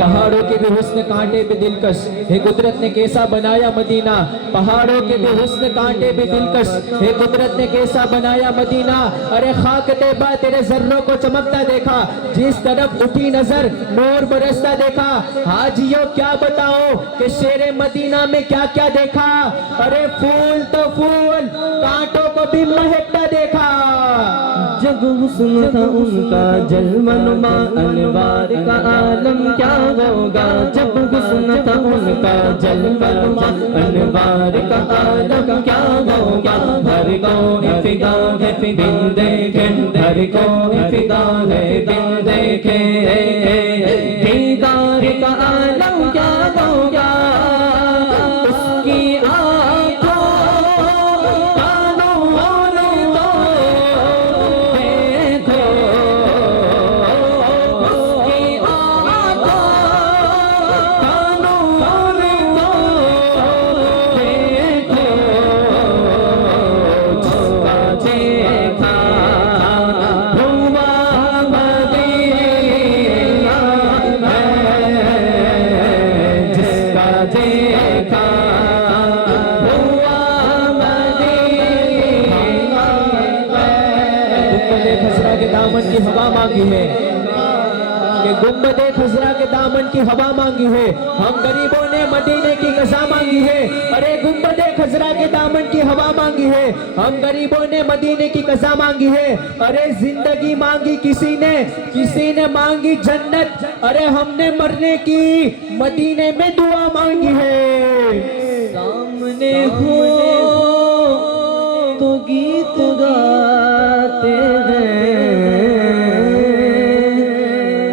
पहाड़ों के भी हुस्न कांटे पे दिलकश, हे कुदरत ने कैसा बनाया मदीना। पहाड़ों के भी हुस्न कांटे पे दिलकश, हे कुदरत ने कैसा बनाया मदीना। अरे खाक तैबा तेरे जर्रों को चमकता देखा, जिस तरफ उठी नजर नूर बरसता देखा। हाजियों क्या बताओ कि शेरे मदीना में क्या क्या देखा। अरे फूल तो फूल, कांटों को भी महकता देखा। जब हुस्न था उनका जलवनुमा, अनवार का आलम क्या होगा। जब हुस्न था उनका जलवनुमा, अनवार का आलम क्या होगा। हर को फिदा है बिन देखे, हर को फिदा है बिन देखे। दीदार का आलम क्या होगा। उसकी आँखों कानों और तो देखो, उसकी आँखों कानों और तो देखो। जिसका देखा हुआ मदीना है, जिसका देखा हुआ मदीना गुंबदे खसरा के दामन की हवा मांगी है, कि गुंबदे खसरा के दामन की हवा मांगी है। हम गरीबों ने मदीने की कज़ा मांगी है। अरे गुंबदे खसरा के दामन की हवा मांगी है। हम गरीबों ने मदीने की कज़ा मांगी है। अरे जिंदगी मांगी किसी ने मांगी जन्नत। अरे हमने मरने की मदीने में दुआ मांगी है। सामने हो तो गीत गाते हैं,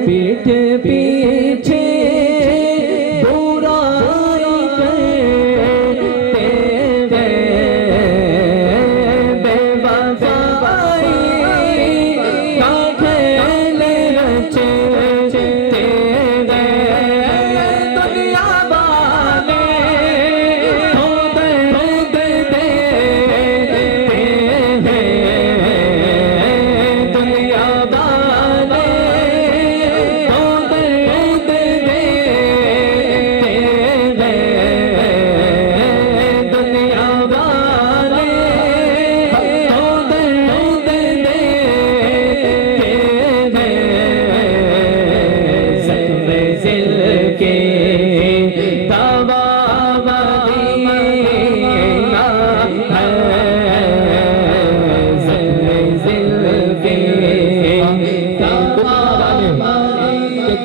पीठ पीछे बुराई करते हैं। बेवफाई का खेल रचते हैं। दुनिया वाले तो दर्द देते हैं। दुनिया वाले तो दर्द देते हैं। दुनिया वाले तो दर्द देते हैं। ज़ख्म दिल के दवा मदीना है, ज़ख्म दिल के दवा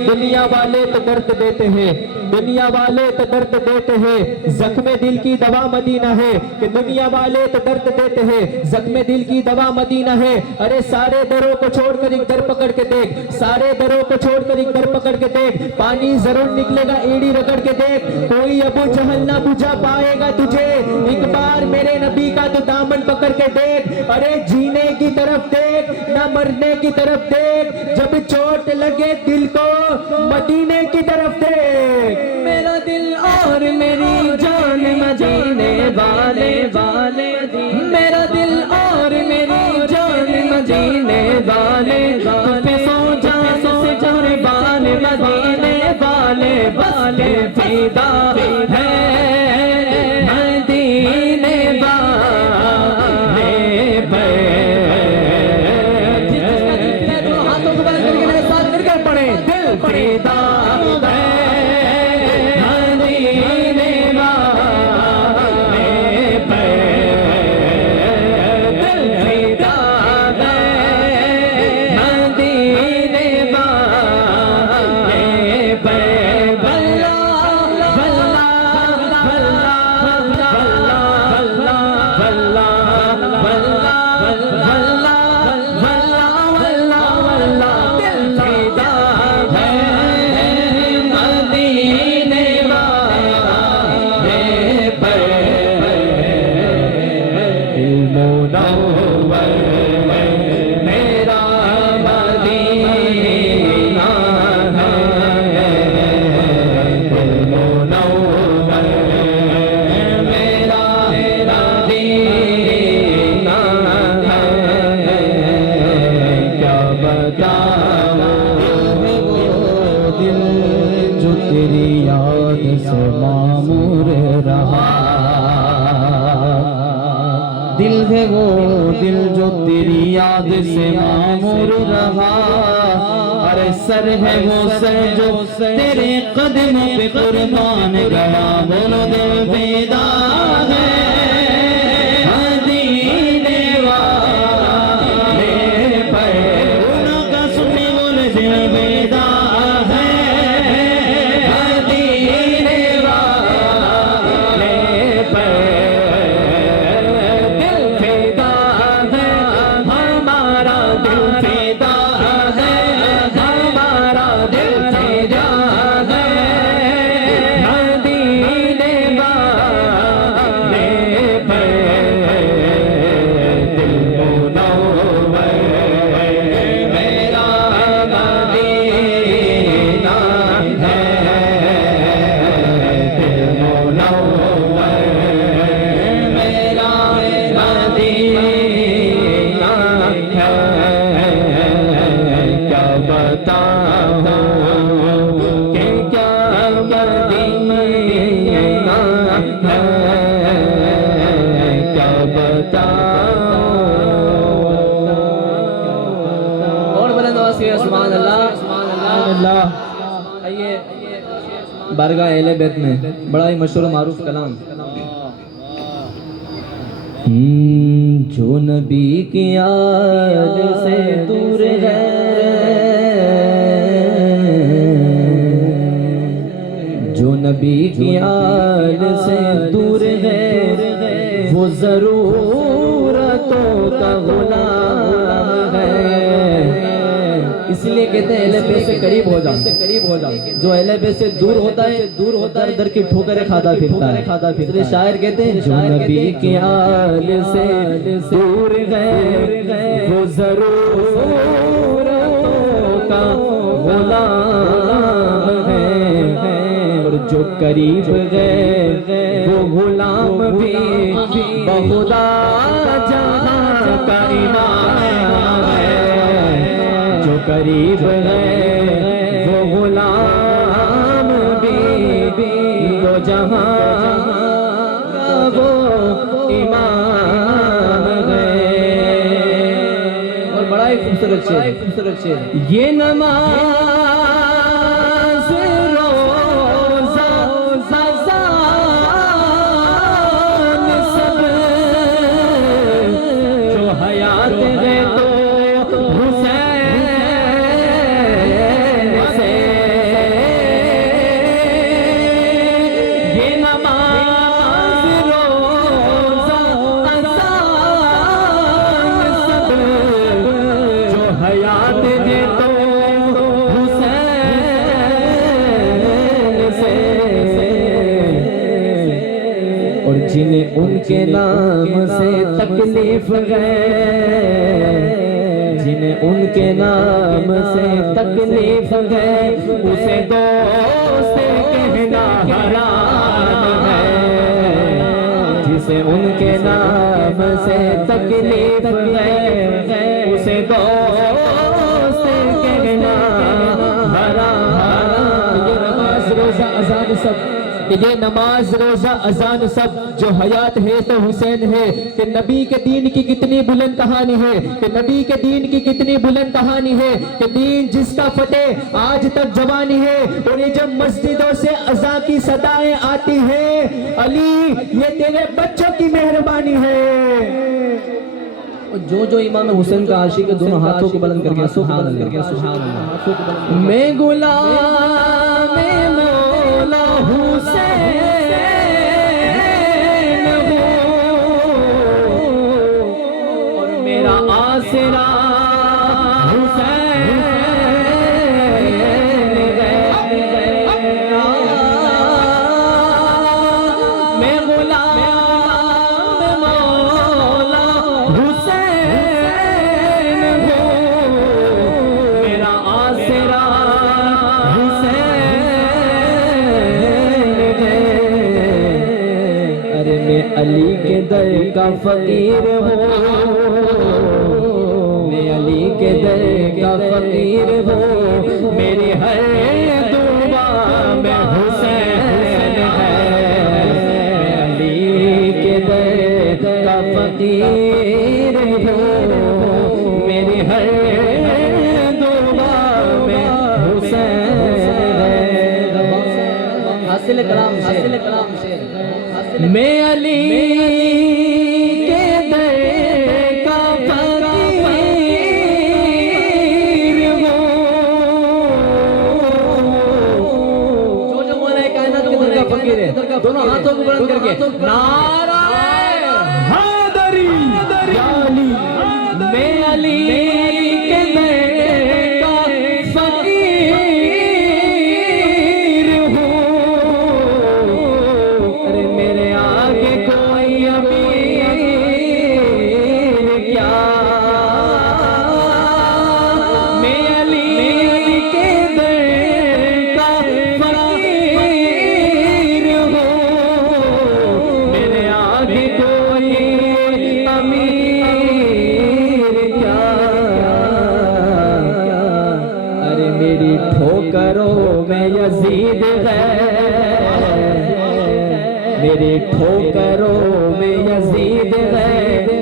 दुनिया वाले तो दर्द देते हैं, दुनिया वाले तो दर्द देते हैं। जख्म दिल की दवा मदीना है, कि दुनिया वाले तो दर्द देते हैं। जख्म दिल की दवा मदीना है। अरे सारे दरों को छोड़कर एक दर पकड़ के देख, सारे दरों को छोड़कर एक दर पकड़ के देख। पानी जरूर निकलेगा एड़ी रगड़ के देख। कोई अबू जहल ना बुझा पाएगा तुझे। एक बार मेरे नबी का तो दामन पकड़ के देख। अरे जीने की तरफ देख, ना मरने की तरफ देख। जब चोट लगे दिल को मदीने की तरफ देख। मेरा दिल और मेरी जान मदीने वाले वाले। मेरा दिल और मेरी जान मदीने वाले। तुझे सोचा कुर्बान मदीने वाले वाले। फिदा है मदीने वाले पर। हाथों को बंद करके मेरे साथ करके पड़े। दिल फिदा दिल जो तेरी याद से मामूर रहा। अरे सर है वो सर जो तेरे कदमों पे कुर्बान गया, बोलो दिल फिदा है मदीने वाले पर, उनका सुनी बोले दिल फिदा है मदीने वाले पर, दिल फिदा है हमारा, दिल फिदा है हमारा, दिल फिदा है मदीने वाले पर, दिल मुनव्वर मेरा मदीना है, दिल मुनव्वर मेरा मदीना है। क्या बताऊं कि क्या मदीना है, क्या बताऊं। और बुलंद आवाज़ से सुभान अल्लाह, सुभान अल्लाह। आइए बारगाह अहले बैत में बड़ा ही मशहूर मारूफ कलाम। जो नबी की याद से दूर है, जो नबी की याद से दूर है, वो ज़रूरतों का गुलाम है। इसलिए कहते हैं अहले बैत से करीब हो जाओ, करीब हो जाओ। जो अहले बैत से दूर होता है, दर की ठोकरें खाता फिरता है। इसलिए शायर कहते हैं जो नबी की आल से दूर है, वो ज़रूरतों का गुलाम है। और जो करीब है वो गुलाम भी बहुदा जहां का इमाम है। जो करीब है वो गुलाम भी दो जहां का वो इमाम है। और बड़ा ही खूबसूरत शेर, ये नमाज रोज़ा ज़ान सब, जो हयात है तो हुसैन से, ये नमाज रोज़ा ज़ान सब, जो हयात है तो हुसैन से। और जिन्हें उनके नाम से तकलीफ है, जिन्हें उनके नाम से तकलीफ है, उसे दोस्त कहना हराम है। जिसे उनके नाम से तकलीफ है, उसे दोस्त कहना हराम। ये नमाज रोजा अजान सब, ये नमाज रोजा अजान सब, जो हयात है तो हुसैन है। कि नबी के दीन की कितनी बुलंद कहानी है, कि नबी के दीन की कितनी बुलंद कहानी है। कि दीन जिसका फतेह आज तक जवानी है। और ये जब मस्जिदों से अज़ा की सदाएं आती है, अली ये तेरे बच्चों की मेहरबानी है। जो इमाम हुसैन का आशिक है, दोनों हाथों को बुलंद करके सुभान अल्लाह। मैं गुलाम मौला हुसैन हूँ, और मेरा आसरा हुसैन है। मैं गुलाम मौला हुसैन हूँ, मेरा आसरा अली के दर का फकीर हूँ, मैं अली के दर का फकीर हूँ। मेरी हर दुआ में हुसैन है। मैं अली के दर का फकीर हूँ, मेरी ठोकरों में यजीद है,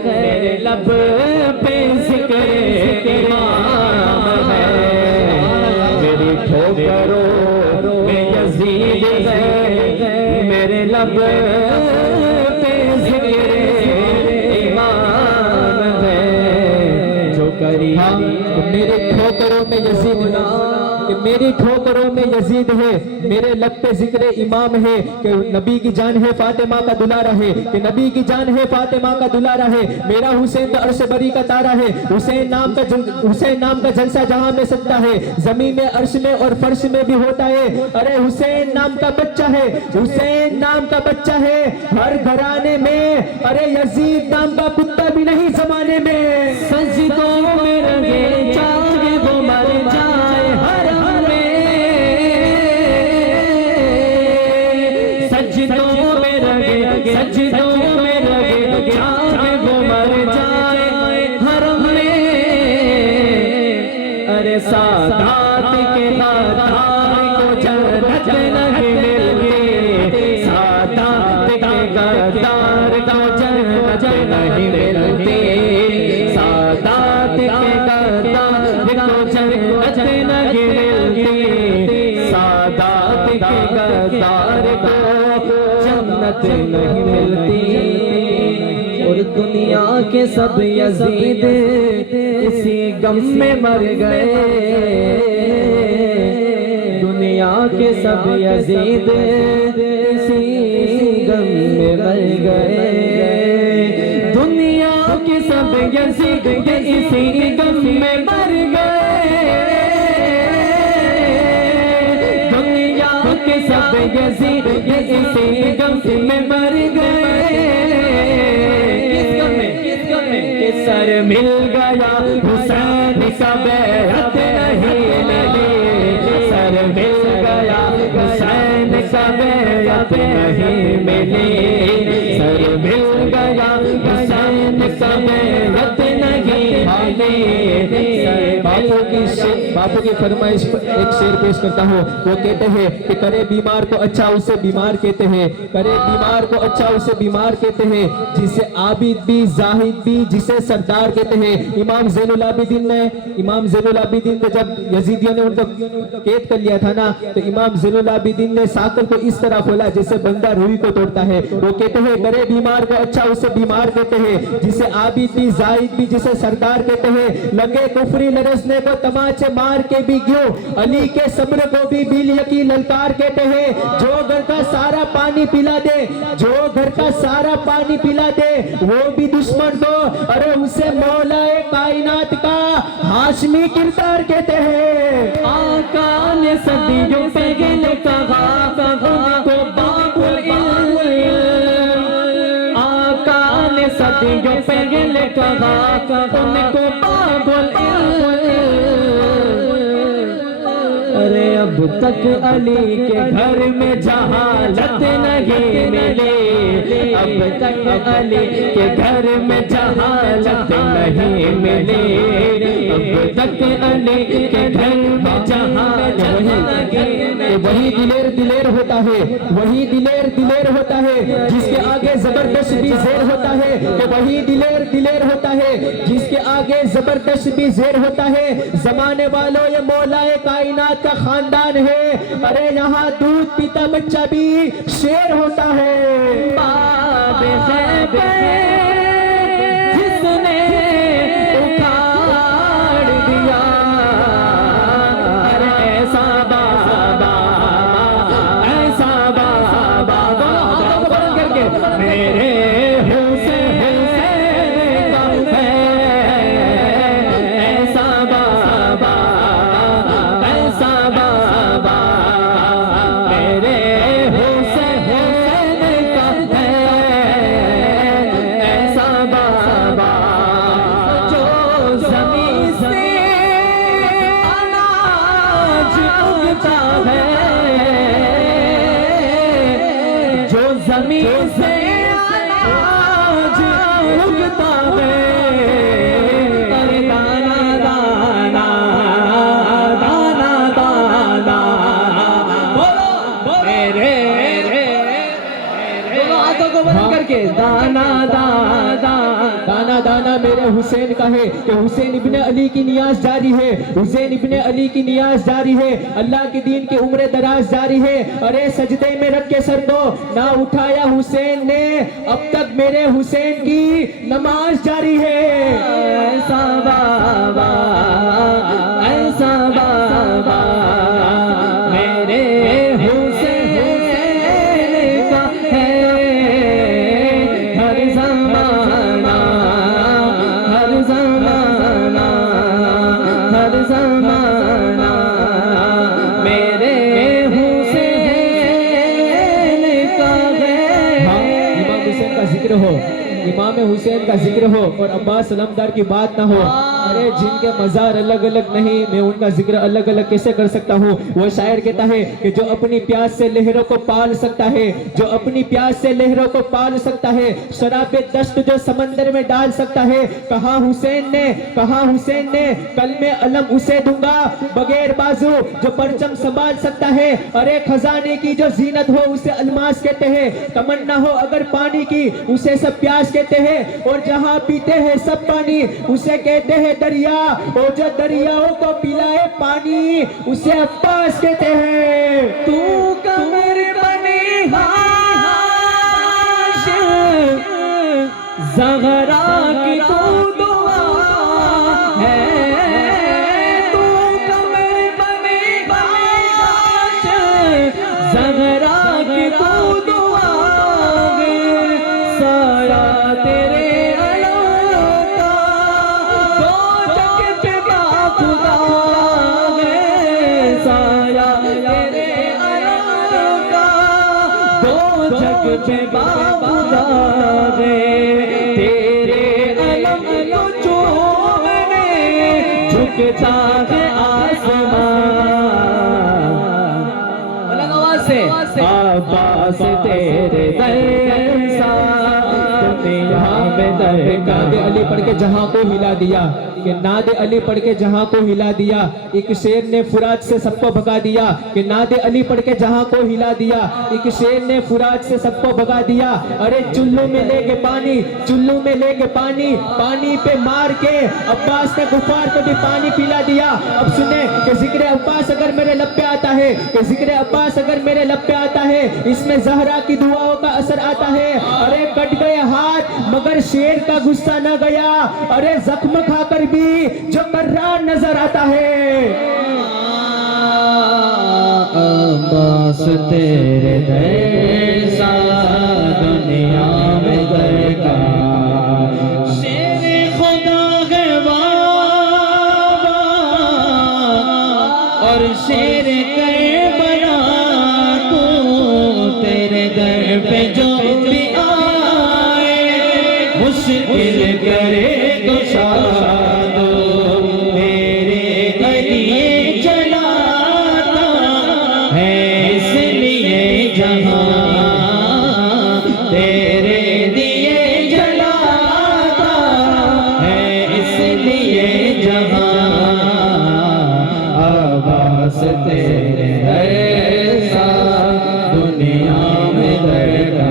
मेरे लब पे जिक्र इमाम है। मेरी ठोकरों में यजीद है, मेरे लब पे जिक्र इमाम है। जो करीम मेरे ठोकरों में यजीद है, कि मेरी ठोकरों में यजीद है, मेरे लब पे जिक्र इमाम है, कि नबी की जान है फातिमा का दुलारा है, कि नबी की जान है फातिमा का दुलारा है। मेरा हुसैन तो अर्श बरी का तारा है, हुसैन नाम का जलसा जहां में सकता है, जमीन में, अर्श में और फर्श में भी होता है। अरे हुसैन नाम का बच्चा है, हुसैन नाम का बच्चा है हर घराने में। अरे यजीद नाम का कुत्ता भी नहीं जमाने में। सजदों में रंगे चाहे वो मर जाए हरम में, सजदों में रंगे, सजदों में रंगे चाहे वो मर जाए हरम में। अरे सादात के गद्दार को जन्नत नहीं मिलती, सादात के गद्दार को जन्नत नहीं मिलती, सादात के गद्दार को जन्नत नहीं मिलती, सादात के गद्दार को जन्नत नहीं मिलती। और दुनिया के सब यजीद इसी गम में मर गए, दुनिया के सब यजीद इसी गम में मर गए, दुनिया के सब यजीद इसी गम में मर गए, दुनिया के सब यजीद इसी गम में मर गए। कि सर मिल गया हुसैन का बैरत नहीं मिली, सर मिल गया हुसैन का बैरत नहीं मिली, सर मिल गया हुसैन का बैरत नहीं मिली। बापू की फरमाइश पर एक शेर पेश करता हूँ। वो कहते हैं कि करे बीमार को अच्छा उसे बीमार कहते हैं, करे बीमार को अच्छा उसे बीमार कहते हैं, जिसे आबिद भी जाहिद भी जिसे सरदार कहते हैं। इमाम ज़ैनुल आबिदीन ने जब यजीदियों ने उनको कैद कर लिया था ना, तो इमाम ज़ैनुल आबिदीन ने साकर को इस तरह खोला जैसे बंदा रुई को तोड़ता है। वो कहते हैं करे बीमार को अच्छा उसे बीमार कहते हैं, जिसे आबिद भी जाहिद भी जिसे सरदार कहते हैं। लगे कुफरी लरसने को तमाचे मार के भी क्यों, अली के सब्र को भी बिल यकी ललकार कहते हैं। जो घर का सारा पानी पिला दे, जो घर का सारा पानी पिला दे, वो भी दुश्मन को अरे उसे मौलाए कायनात का हाशमी किरदार कहते हैं। आका ने सदियों पहले कहा उनको बाबुल इल्म, आका ने सदियों पहले कहा उनको बाबुल इल्म। अरे अब तक अली के घर में जहालत नहीं मिली, अब तक अली के घर में जहालत नहीं मिली, अब तक अली के घर में जहालत नहीं मिली। वही दिलेर दिलेर होता है, वही दिलेर दिलेर होता है, जिसके आगे जबरदस्त भी जेर होता है। कि वही दिलेर दिलेर होता है, जिसके आगे जबरदस्त भी जेर होता है। जमाने वालों ये मौलाए कायनात का खानदान है। अरे यहाँ दूध पीता बच्चा भी शेर होता है। बाब जिसने उखाड़ दिया, अरे ऐसा बाबा, ऐसा बाबा, दोनों हाथों को बुलंद करके मेरे हुसैन का है, ऐसा बाबा, ऐसा बाबा, मेरे हुसैन का है, ऐसा बाबा, जो ज़मीन से अनाज उगता है, जो ज़मीन से अनाज उगता है। अरे दाना दाना, दाना दाना, बोलो मेरे दोनों हाथ हुसैन का है कि हुसैन इब्ने अली की नियाज जारी है, हुसैन इब्ने अली की नियाज जारी है, अल्लाह के दीन की उम्र दराज जारी है। अरे सजदे में रख के सर को ना उठाया हुसैन ने, अब तक मेरे हुसैन की नमाज जारी है। ऐसा बाबा, ऐसा बाबा मेरे हुसैन का है, हर ज़माना, हर ज़माना, हर ज़माना मेरे हुसैन का है। हाँ, इमाम हुसैन का जिक्र हो, इमाम हुसैन का जिक्र हो और अब्बास सलमदार की बात ना हो। अरे जिनके मज़ार अलग अलग नहीं, मैं उनका जिक्र अलग अलग कैसे कर सकता हूँ। वो शायर कहता है कि जो अपनी प्यास से लहरों को पाल सकता है, जो अपनी प्यास से लहरों को पाल सकता है, शराबे दस्त जो समंदर में डाल सकता है। कहा हुसैन ने, कहा हुसैन ने, कल मैं अलम उसे दूंगा बगैर बाजू जो परचम संभाल सकता है। अरे खजाने की जो जीनत हो उसे अलमास कहते हैं, तमन्ना हो अगर पानी की उसे सब प्यास कहते हैं, और जहाँ पीते हैं सब पानी उसे कहते हैं दरिया, और जो दरियाओं को पिलाए पानी उसे अब्बास कहते हैं। तू कमर बनी हाशिम, ज़हरा की तू दुआ है, तू कमर बनी हाशिम, ज़हरा की तू दुआ है, साया तेरे पे बाबा रे, तेरे अलम को चूमने झुकता है आसमान। अलग आवाज से अब्बास तेरे दर सा दुनिया में दर का। नादे अली पढ़ के जहां को हिला दिया, कि नादे अली पढ़ के जहां को हिला दिया। एक शेर ने फुरात से सबको भगा दिया, कि नादे अली पढ़ के जहां को हिला दिया। एक शेर ने फुरात से सबको भगा दिया। अरे चुल्लू में लेके पानी, चुल्लू में लेके पानी, पानी पे मार के अब्बास ने गुफार को भी पानी पिला दिया। अब सुने कि जिक्र अब्बास अगर मेरे लब पे आता है, कि जिक्र अब्बास अगर मेरे लब पे आता है, इसमें ज़हरा की दुआओं का असर आता है। अरे कट गए हाथ मगर शेर का गुस्सा न गया, अरे जख्म खाकर भी जो कर्रार नजर आता है। अब्बास तेरे जैसा दुनिया में घर का शेर खुदा है बाबा, और शेर कर बना तू, तेरे दर पे जो भी आए मुश्किल करे कुशा दो, मेरे लिए चलाता है इसलिए जहां, तेरे दिए जलाता है इसलिए जहां, अब्बास तेरे ऐसा दुनिया में दरगा।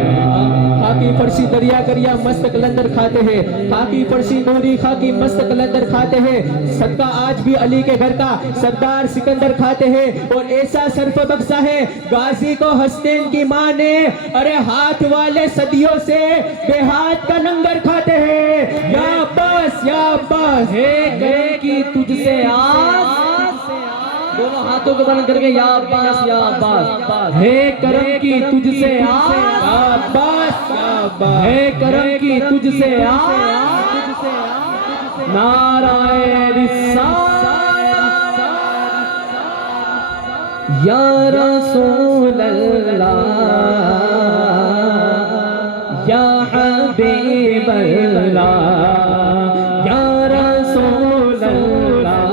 खाकी फर्शी दरिया करिया मस्त कलंदर खाते हैं, खाकी फर्शी नूरी खाकी मस्त कलंदर खाते हैं। सदका आज भी अली के घर का सरदार सिकंदर खाते हैं। और ऐसा सर्फ बख्शा है गाजी को हसनैन की माँ ने, अरे हाथ वाले सदियों से बेहाथ का लंगर खाते हैं। या अब्बास या अब्बास, हे करे की तुझसे आस, दोनों हाथों को बंद करके या अब्बास या अब्बास, हे करम की तुझसे आस, या अब्बास या अब्बास, हे करम की तुझसे आस, नाराए रिसालत या रसूल अल्लाह या हबीब अल्लाह या रसूल अल्लाह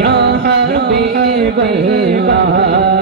या हबीब अल्लाह